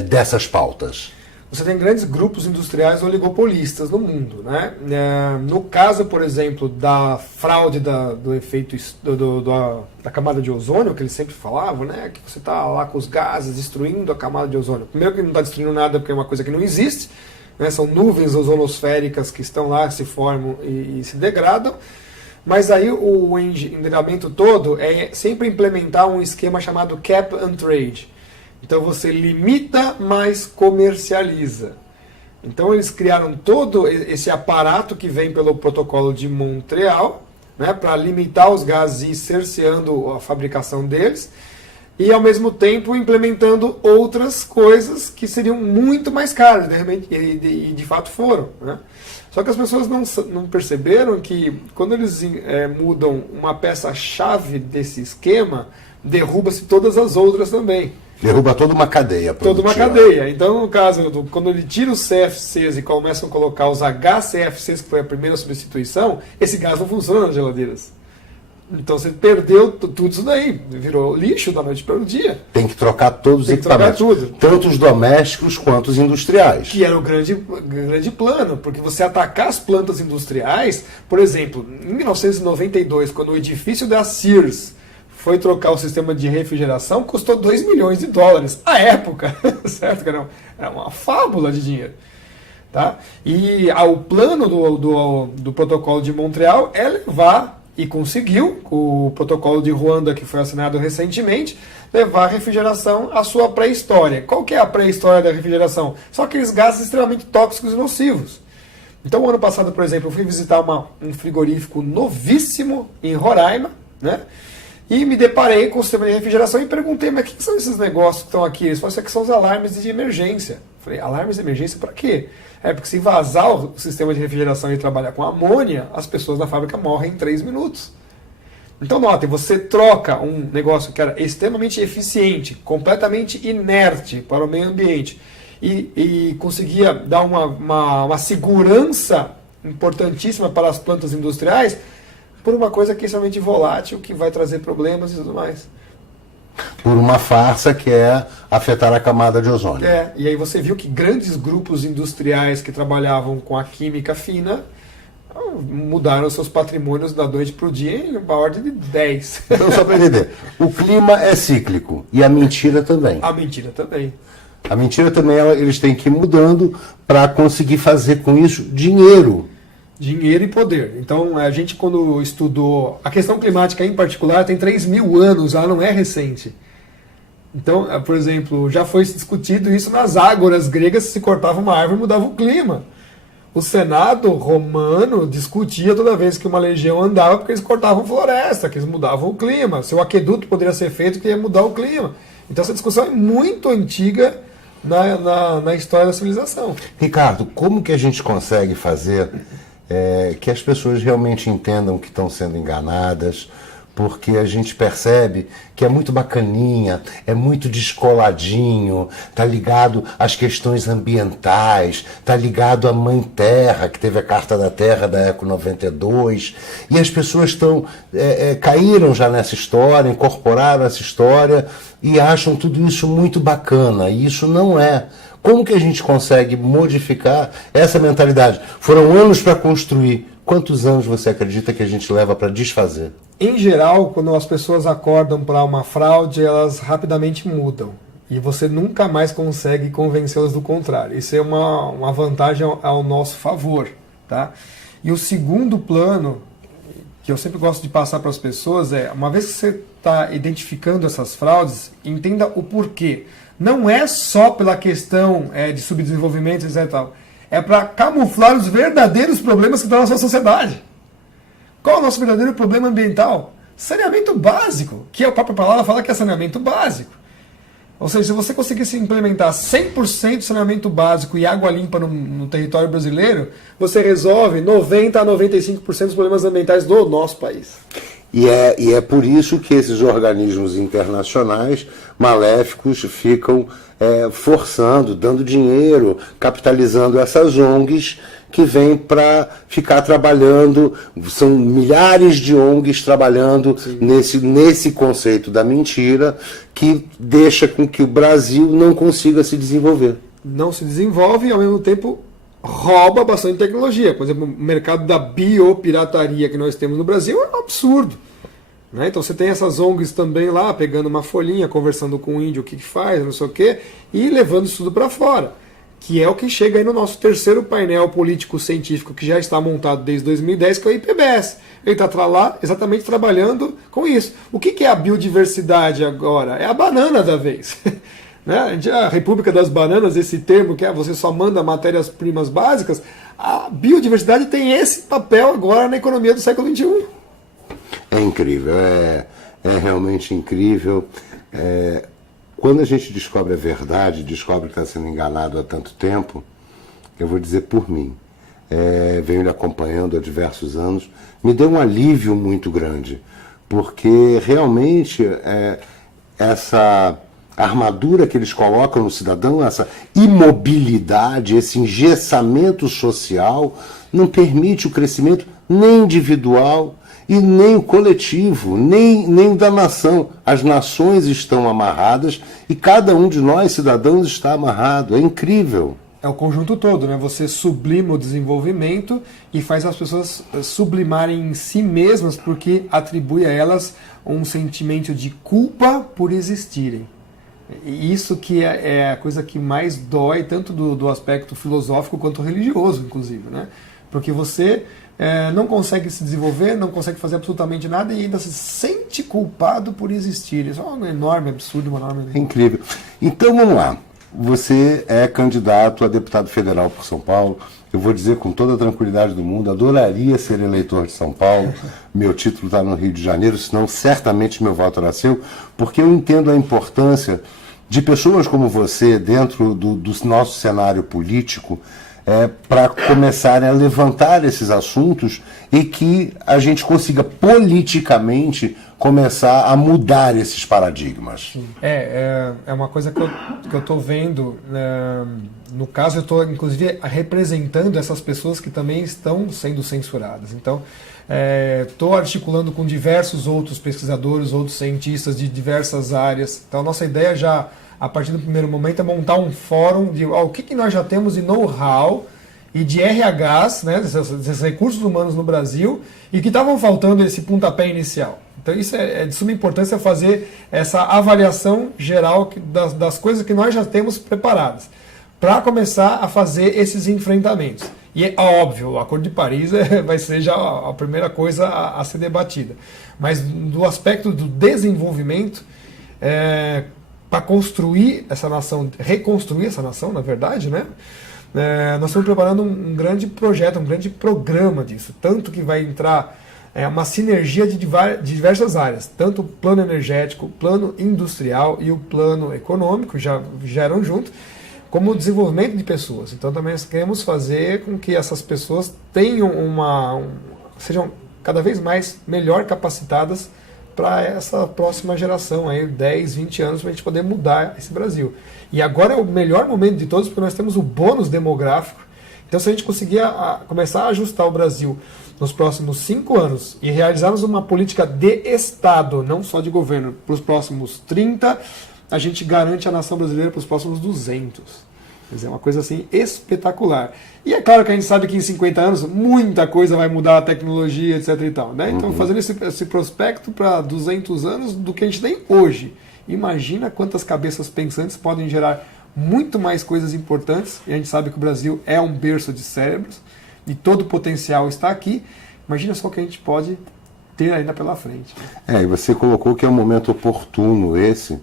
dessas pautas? Você tem grandes grupos industriais oligopolistas no mundo, né? No caso, por exemplo, da fraude do efeito da camada de ozônio, que eles sempre falavam, né? Que você está lá com os gases destruindo a camada de ozônio. Primeiro que não está destruindo nada porque é uma coisa que não existe, né? São nuvens ozonosféricas que estão lá, se formam e se degradam. Mas aí o engenhamento todo é sempre implementar um esquema chamado cap and trade. Então você limita, mas comercializa. Então eles criaram todo esse aparato que vem pelo protocolo de Montreal, né, para limitar os gases e ir cerceando a fabricação deles, e ao mesmo tempo implementando outras coisas que seriam muito mais caras, de repente, e de fato foram, né? Só que as pessoas não perceberam que quando eles mudam uma peça-chave desse esquema, derruba-se todas as outras também. Derruba toda uma cadeia produtiva. Toda uma cadeia. Então, no caso, quando ele tira os CFCs e começam a colocar os HCFCs, que foi a primeira substituição, esse gás não funciona nas geladeiras. Então você perdeu tudo isso daí, virou lixo da noite para o dia. Tem que trocar todos os equipamentos, tanto os domésticos quanto os industriais. Que era o grande plano, porque você atacar as plantas industriais, por exemplo, em 1992, quando o edifício da Sears foi trocar o sistema de refrigeração, custou 2 milhões de dólares, à época, certo? Era uma fábula de dinheiro. Tá? E o plano do protocolo de Montreal é levar, e conseguiu, o protocolo de Ruanda, que foi assinado recentemente, levar a refrigeração à sua pré-história. Qual que é a pré-história da refrigeração? São aqueles gases extremamente tóxicos e nocivos. Então, o ano passado, por exemplo, eu fui visitar um frigorífico novíssimo em Roraima, né? E me deparei com o sistema de refrigeração e perguntei, mas o que são esses negócios que estão aqui? Eles falaram, isso aqui são os alarmes de emergência. Falei, alarmes de emergência para quê? Porque se vazar o sistema de refrigeração e trabalhar com amônia, as pessoas na fábrica morrem em 3 minutos. Então notem, você troca um negócio que era extremamente eficiente, completamente inerte para o meio ambiente e conseguia dar uma segurança importantíssima para as plantas industriais por uma coisa que é extremamente volátil, que vai trazer problemas e tudo mais. Por uma farsa que é afetar a camada de ozônio. E aí você viu que grandes grupos industriais que trabalhavam com a química fina mudaram seus patrimônios da noite para o dia em uma ordem de 10. Então, só para entender, o clima é cíclico e a mentira também. A mentira também. A mentira também, eles têm que ir mudando para conseguir fazer com isso dinheiro. Dinheiro e poder. Então, a gente, quando estudou a questão climática em particular, tem 3.000 anos, ela não é recente. Então, por exemplo, já foi discutido isso nas ágoras gregas, se cortava uma árvore mudava o clima. o Senado romano discutia toda vez que uma legião andava porque eles cortavam floresta, que eles mudavam o clima. Se o aqueduto poderia ser feito, que ia mudar o clima. Então essa discussão é muito antiga na história da civilização. Ricardo, como que a gente consegue fazer que as pessoas realmente entendam que estão sendo enganadas? Porque a gente percebe que é muito bacaninha, é muito descoladinho, tá ligado às questões ambientais, tá ligado à Mãe Terra, que teve a Carta da Terra da Eco 92, e as pessoas caíram já nessa história, incorporaram essa história e acham tudo isso muito bacana, e isso não é. Como que a gente consegue modificar essa mentalidade? Foram anos para construir. Quantos anos você acredita que a gente leva para desfazer? Em geral, quando as pessoas acordam para uma fraude, elas rapidamente mudam. E você nunca mais consegue convencê-las do contrário. Isso é uma vantagem ao nosso favor. Tá? E o segundo plano, que eu sempre gosto de passar para as pessoas, é, uma vez que você está identificando essas fraudes, entenda o porquê. Não é só pela questão de subdesenvolvimento, etc. E tal. É para camuflar os verdadeiros problemas que estão na sua sociedade. Qual é o nosso verdadeiro problema ambiental? Saneamento básico, que a própria palavra fala que é saneamento básico. Ou seja, se você conseguisse implementar 100% saneamento básico e água limpa no território brasileiro, você resolve 90% a 95% dos problemas ambientais do nosso país. E é por isso que esses organismos internacionais maléficos ficam forçando, dando dinheiro, capitalizando essas ONGs que vêm para ficar trabalhando. São milhares de ONGs trabalhando nesse conceito da mentira, que deixa com que o Brasil não consiga se desenvolver. Não se desenvolve e, ao mesmo tempo, rouba bastante tecnologia. Por exemplo, o mercado da biopirataria que nós temos no Brasil é um absurdo. Né? Então você tem essas ONGs também lá, pegando uma folhinha, conversando com o índio, o que faz, não sei o quê, e levando isso tudo para fora. Que é o que chega aí no nosso terceiro painel político-científico, que já está montado desde 2010, que é o IPBES. Ele está lá exatamente trabalhando com isso. O que é a biodiversidade agora? É a banana da vez. Né? A República das Bananas, esse termo que você só manda matérias-primas básicas, a biodiversidade tem esse papel agora na economia do século XXI. É incrível, é realmente incrível. Quando a gente descobre a verdade, descobre que está sendo enganado há tanto tempo, eu vou dizer por mim, venho lhe acompanhando há diversos anos, me deu um alívio muito grande, porque realmente essa armadura que eles colocam no cidadão, essa imobilidade, esse engessamento social, não permite o crescimento nem individual e nem o coletivo, nem o da nação. As nações estão amarradas e cada um de nós, cidadãos, está amarrado. É incrível. É o conjunto todo, né? Você sublima o desenvolvimento e faz as pessoas sublimarem em si mesmas, porque atribui a elas um sentimento de culpa por existirem. E isso que é a coisa que mais dói, tanto do aspecto filosófico quanto religioso, inclusive, né? Porque você não consegue se desenvolver, não consegue fazer absolutamente nada e ainda se sente culpado por existir. Isso é um enorme absurdo, uma enorme... É incrível. Então vamos lá. Você é candidato a deputado federal por São Paulo. Eu vou dizer com toda a tranquilidade do mundo, adoraria ser eleitor de São Paulo. Meu título está no Rio de Janeiro, senão certamente meu voto era seu, porque eu entendo a importância de pessoas como você dentro do nosso cenário político, para começarem a levantar esses assuntos e que a gente consiga politicamente começar a mudar esses paradigmas. É uma coisa que eu estou vendo, no caso eu estou inclusive representando essas pessoas que também estão sendo censuradas. Então, estou articulando com diversos outros pesquisadores, outros cientistas de diversas áreas. Então, a nossa ideia já, a partir do primeiro momento, é montar um fórum de o que nós já temos de know-how e de RHs, né, desses recursos humanos no Brasil, e que estavam faltando esse pontapé inicial. Então isso é de suma importância, fazer essa avaliação geral das coisas que nós já temos preparadas, para começar a fazer esses enfrentamentos. E é óbvio, o Acordo de Paris vai ser já a primeira coisa a ser debatida. Mas do aspecto do desenvolvimento, para construir essa nação, reconstruir essa nação, na verdade, né? nós estamos preparando um grande projeto, um grande programa disso, tanto que vai entrar uma sinergia de diversas áreas, tanto o plano energético, o plano industrial e o plano econômico já geram junto, como o desenvolvimento de pessoas. Então também nós queremos fazer com que essas pessoas tenham sejam cada vez mais melhor capacitadas para essa próxima geração, aí 10, 20 anos, para a gente poder mudar esse Brasil. E agora é o melhor momento de todos, porque nós temos o bônus demográfico. Então, se a gente conseguir começar a ajustar o Brasil nos próximos 5 anos e realizarmos uma política de Estado, não só de governo, para os próximos 30, a gente garante a nação brasileira para os próximos 200. Quer dizer, é uma coisa assim espetacular. E é claro que a gente sabe que em 50 anos muita coisa vai mudar, a tecnologia, etc. e tal, né? Então, fazendo esse prospecto para 200 anos do que a gente tem hoje. Imagina quantas cabeças pensantes podem gerar muito mais coisas importantes. E a gente sabe que o Brasil é um berço de cérebros e todo o potencial está aqui. Imagina só o que a gente pode ter ainda pela frente. E você colocou que é um momento oportuno esse,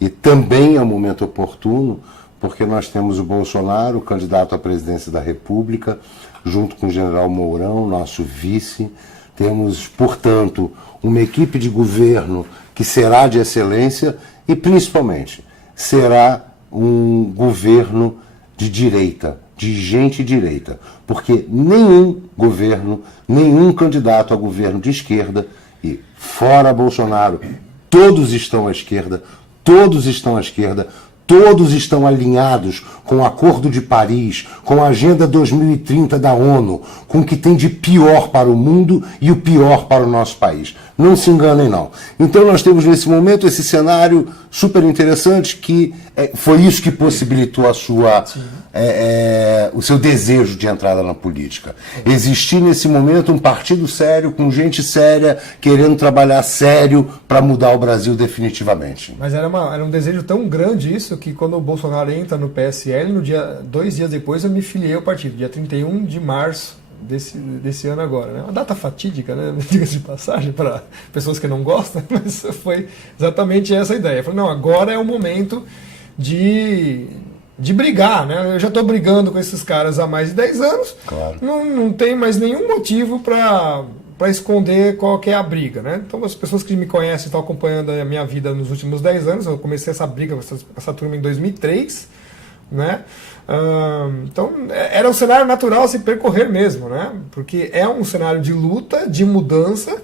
e também é um momento oportuno porque nós temos o Bolsonaro, candidato à presidência da República, junto com o general Mourão, nosso vice. Temos, portanto, uma equipe de governo que será de excelência e, principalmente, será um governo de direita, de gente direita, porque nenhum governo, nenhum candidato a governo de esquerda, e fora Bolsonaro, todos estão à esquerda, todos estão à esquerda, todos estão alinhados com o Acordo de Paris, com a Agenda 2030 da ONU, com o que tem de pior para o mundo e o pior para o nosso país. Não se enganem, não. Então nós temos nesse momento esse cenário super interessante que foi isso que possibilitou o seu desejo de entrada na política. Existir nesse momento um partido sério, com gente séria, querendo trabalhar sério para mudar o Brasil definitivamente. Mas era um desejo tão grande isso que quando o Bolsonaro entra no PSL, 2 dias depois eu me filiei ao partido, dia 31 de março desse ano agora, né? Uma data fatídica, né? Diga-se de passagem, para pessoas que não gostam, mas foi exatamente essa a ideia. Eu falei, não, agora é o momento de brigar, né? Eu já estou brigando com esses caras há mais de 10 anos, claro. Não tem mais nenhum motivo para esconder qual que é a briga, né? Então as pessoas que me conhecem estão acompanhando a minha vida nos últimos 10 anos, eu comecei essa briga com essa turma em 2003, né? Então era um cenário natural a se percorrer mesmo, né? Porque é um cenário de luta, de mudança,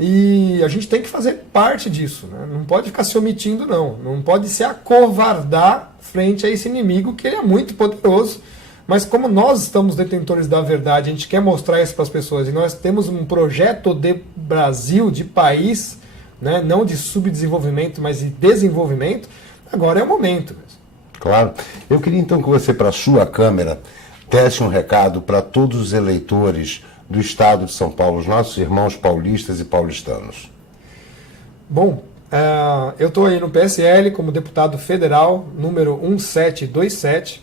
e a gente tem que fazer parte disso, né? Não pode ficar se omitindo, não pode se acovardar frente a esse inimigo, que ele é muito poderoso, mas como nós estamos detentores da verdade, a gente quer mostrar isso para as pessoas, e nós temos um projeto de Brasil, de país, né? Não de subdesenvolvimento, mas de desenvolvimento, agora é o momento. Claro. Eu queria então que você, para a sua câmera, desse um recado para todos os eleitores do Estado de São Paulo, os nossos irmãos paulistas e paulistanos. Bom, eu estou aí no PSL como deputado federal, número 1727,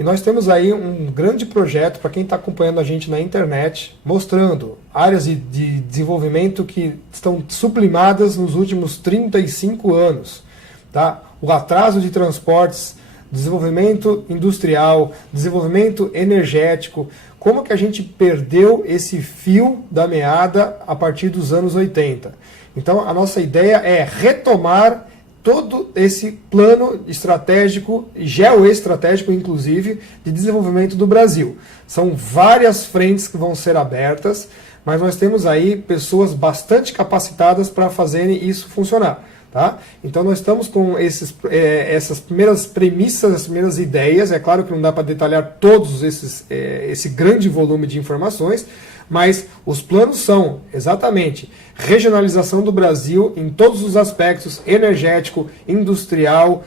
e nós temos aí um grande projeto para quem está acompanhando a gente na internet, mostrando áreas de desenvolvimento que estão sublimadas nos últimos 35 anos. Tá? O atraso de transportes, desenvolvimento industrial, desenvolvimento energético, como que a gente perdeu esse fio da meada a partir dos anos 80. Então a nossa ideia é retomar todo esse plano estratégico, geoestratégico inclusive, de desenvolvimento do Brasil. São várias frentes que vão ser abertas, mas nós temos aí pessoas bastante capacitadas para fazerem isso funcionar. Tá? Então nós estamos com essas primeiras premissas, as primeiras ideias. É claro que não dá para detalhar todos esse grande volume de informações, mas os planos são exatamente regionalização do Brasil em todos os aspectos: energético, industrial,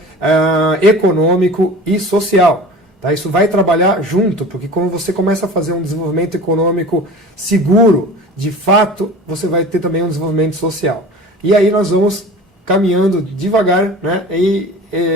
econômico e social. Tá? Isso vai trabalhar junto, porque quando você começa a fazer um desenvolvimento econômico seguro, de fato, você vai ter também um desenvolvimento social. E aí nós vamos caminhando devagar, né, e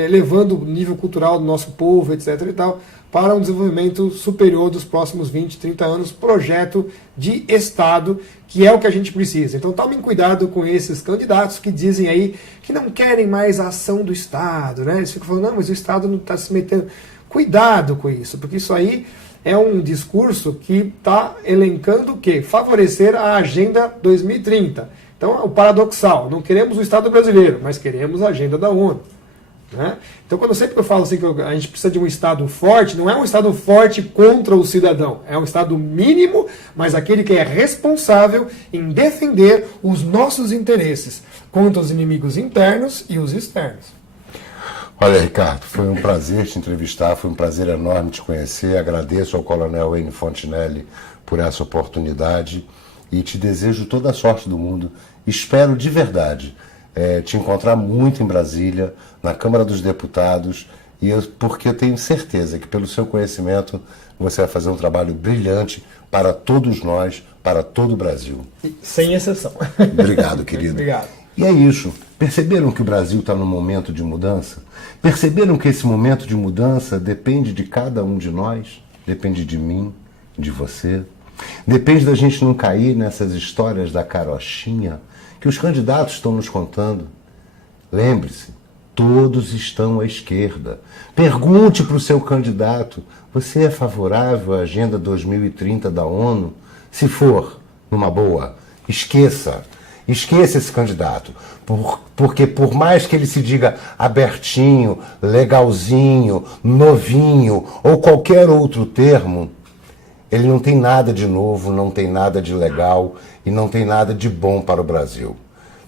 levando o nível cultural do nosso povo, etc. e tal, para um desenvolvimento superior dos próximos 20, 30 anos, projeto de Estado, que é o que a gente precisa. Então tomem cuidado com esses candidatos que dizem aí que não querem mais a ação do Estado, né? Eles ficam falando, não, mas o Estado não está se metendo. Cuidado com isso, porque isso aí é um discurso que está elencando o quê? Favorecer a Agenda 2030. Então, é o paradoxal. Não queremos o Estado brasileiro, mas queremos a agenda da ONU. Né? Então, sempre que eu falo assim que a gente precisa de um Estado forte, não é um Estado forte contra o cidadão. É um Estado mínimo, mas aquele que é responsável em defender os nossos interesses contra os inimigos internos e os externos. Olha, Ricardo, foi um prazer te entrevistar, foi um prazer enorme te conhecer. Agradeço ao Coronel Enio Fontinelli por essa oportunidade e te desejo toda a sorte do mundo. Espero de verdade te encontrar muito em Brasília, na Câmara dos Deputados, porque eu tenho certeza que pelo seu conhecimento você vai fazer um trabalho brilhante para todos nós, para todo o Brasil. Sem exceção. Obrigado, querido. Obrigado. E é isso. Perceberam que o Brasil está num momento de mudança? Perceberam que esse momento de mudança depende de cada um de nós? Depende de mim, de você? Depende da gente não cair nessas histórias da carochinha que os candidatos estão nos contando. Lembre-se, todos estão à esquerda. Pergunte para o seu candidato, você é favorável à Agenda 2030 da ONU? Se for, numa boa, esqueça esse candidato, porque por mais que ele se diga abertinho, legalzinho, novinho ou qualquer outro termo, ele não tem nada de novo, não tem nada de legal e não tem nada de bom para o Brasil.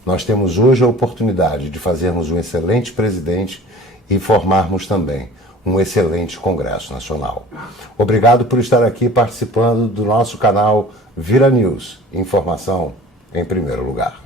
Nós temos hoje a oportunidade de fazermos um excelente presidente e formarmos também um excelente Congresso Nacional. Obrigado por estar aqui participando do nosso canal Vira News. Informação em primeiro lugar.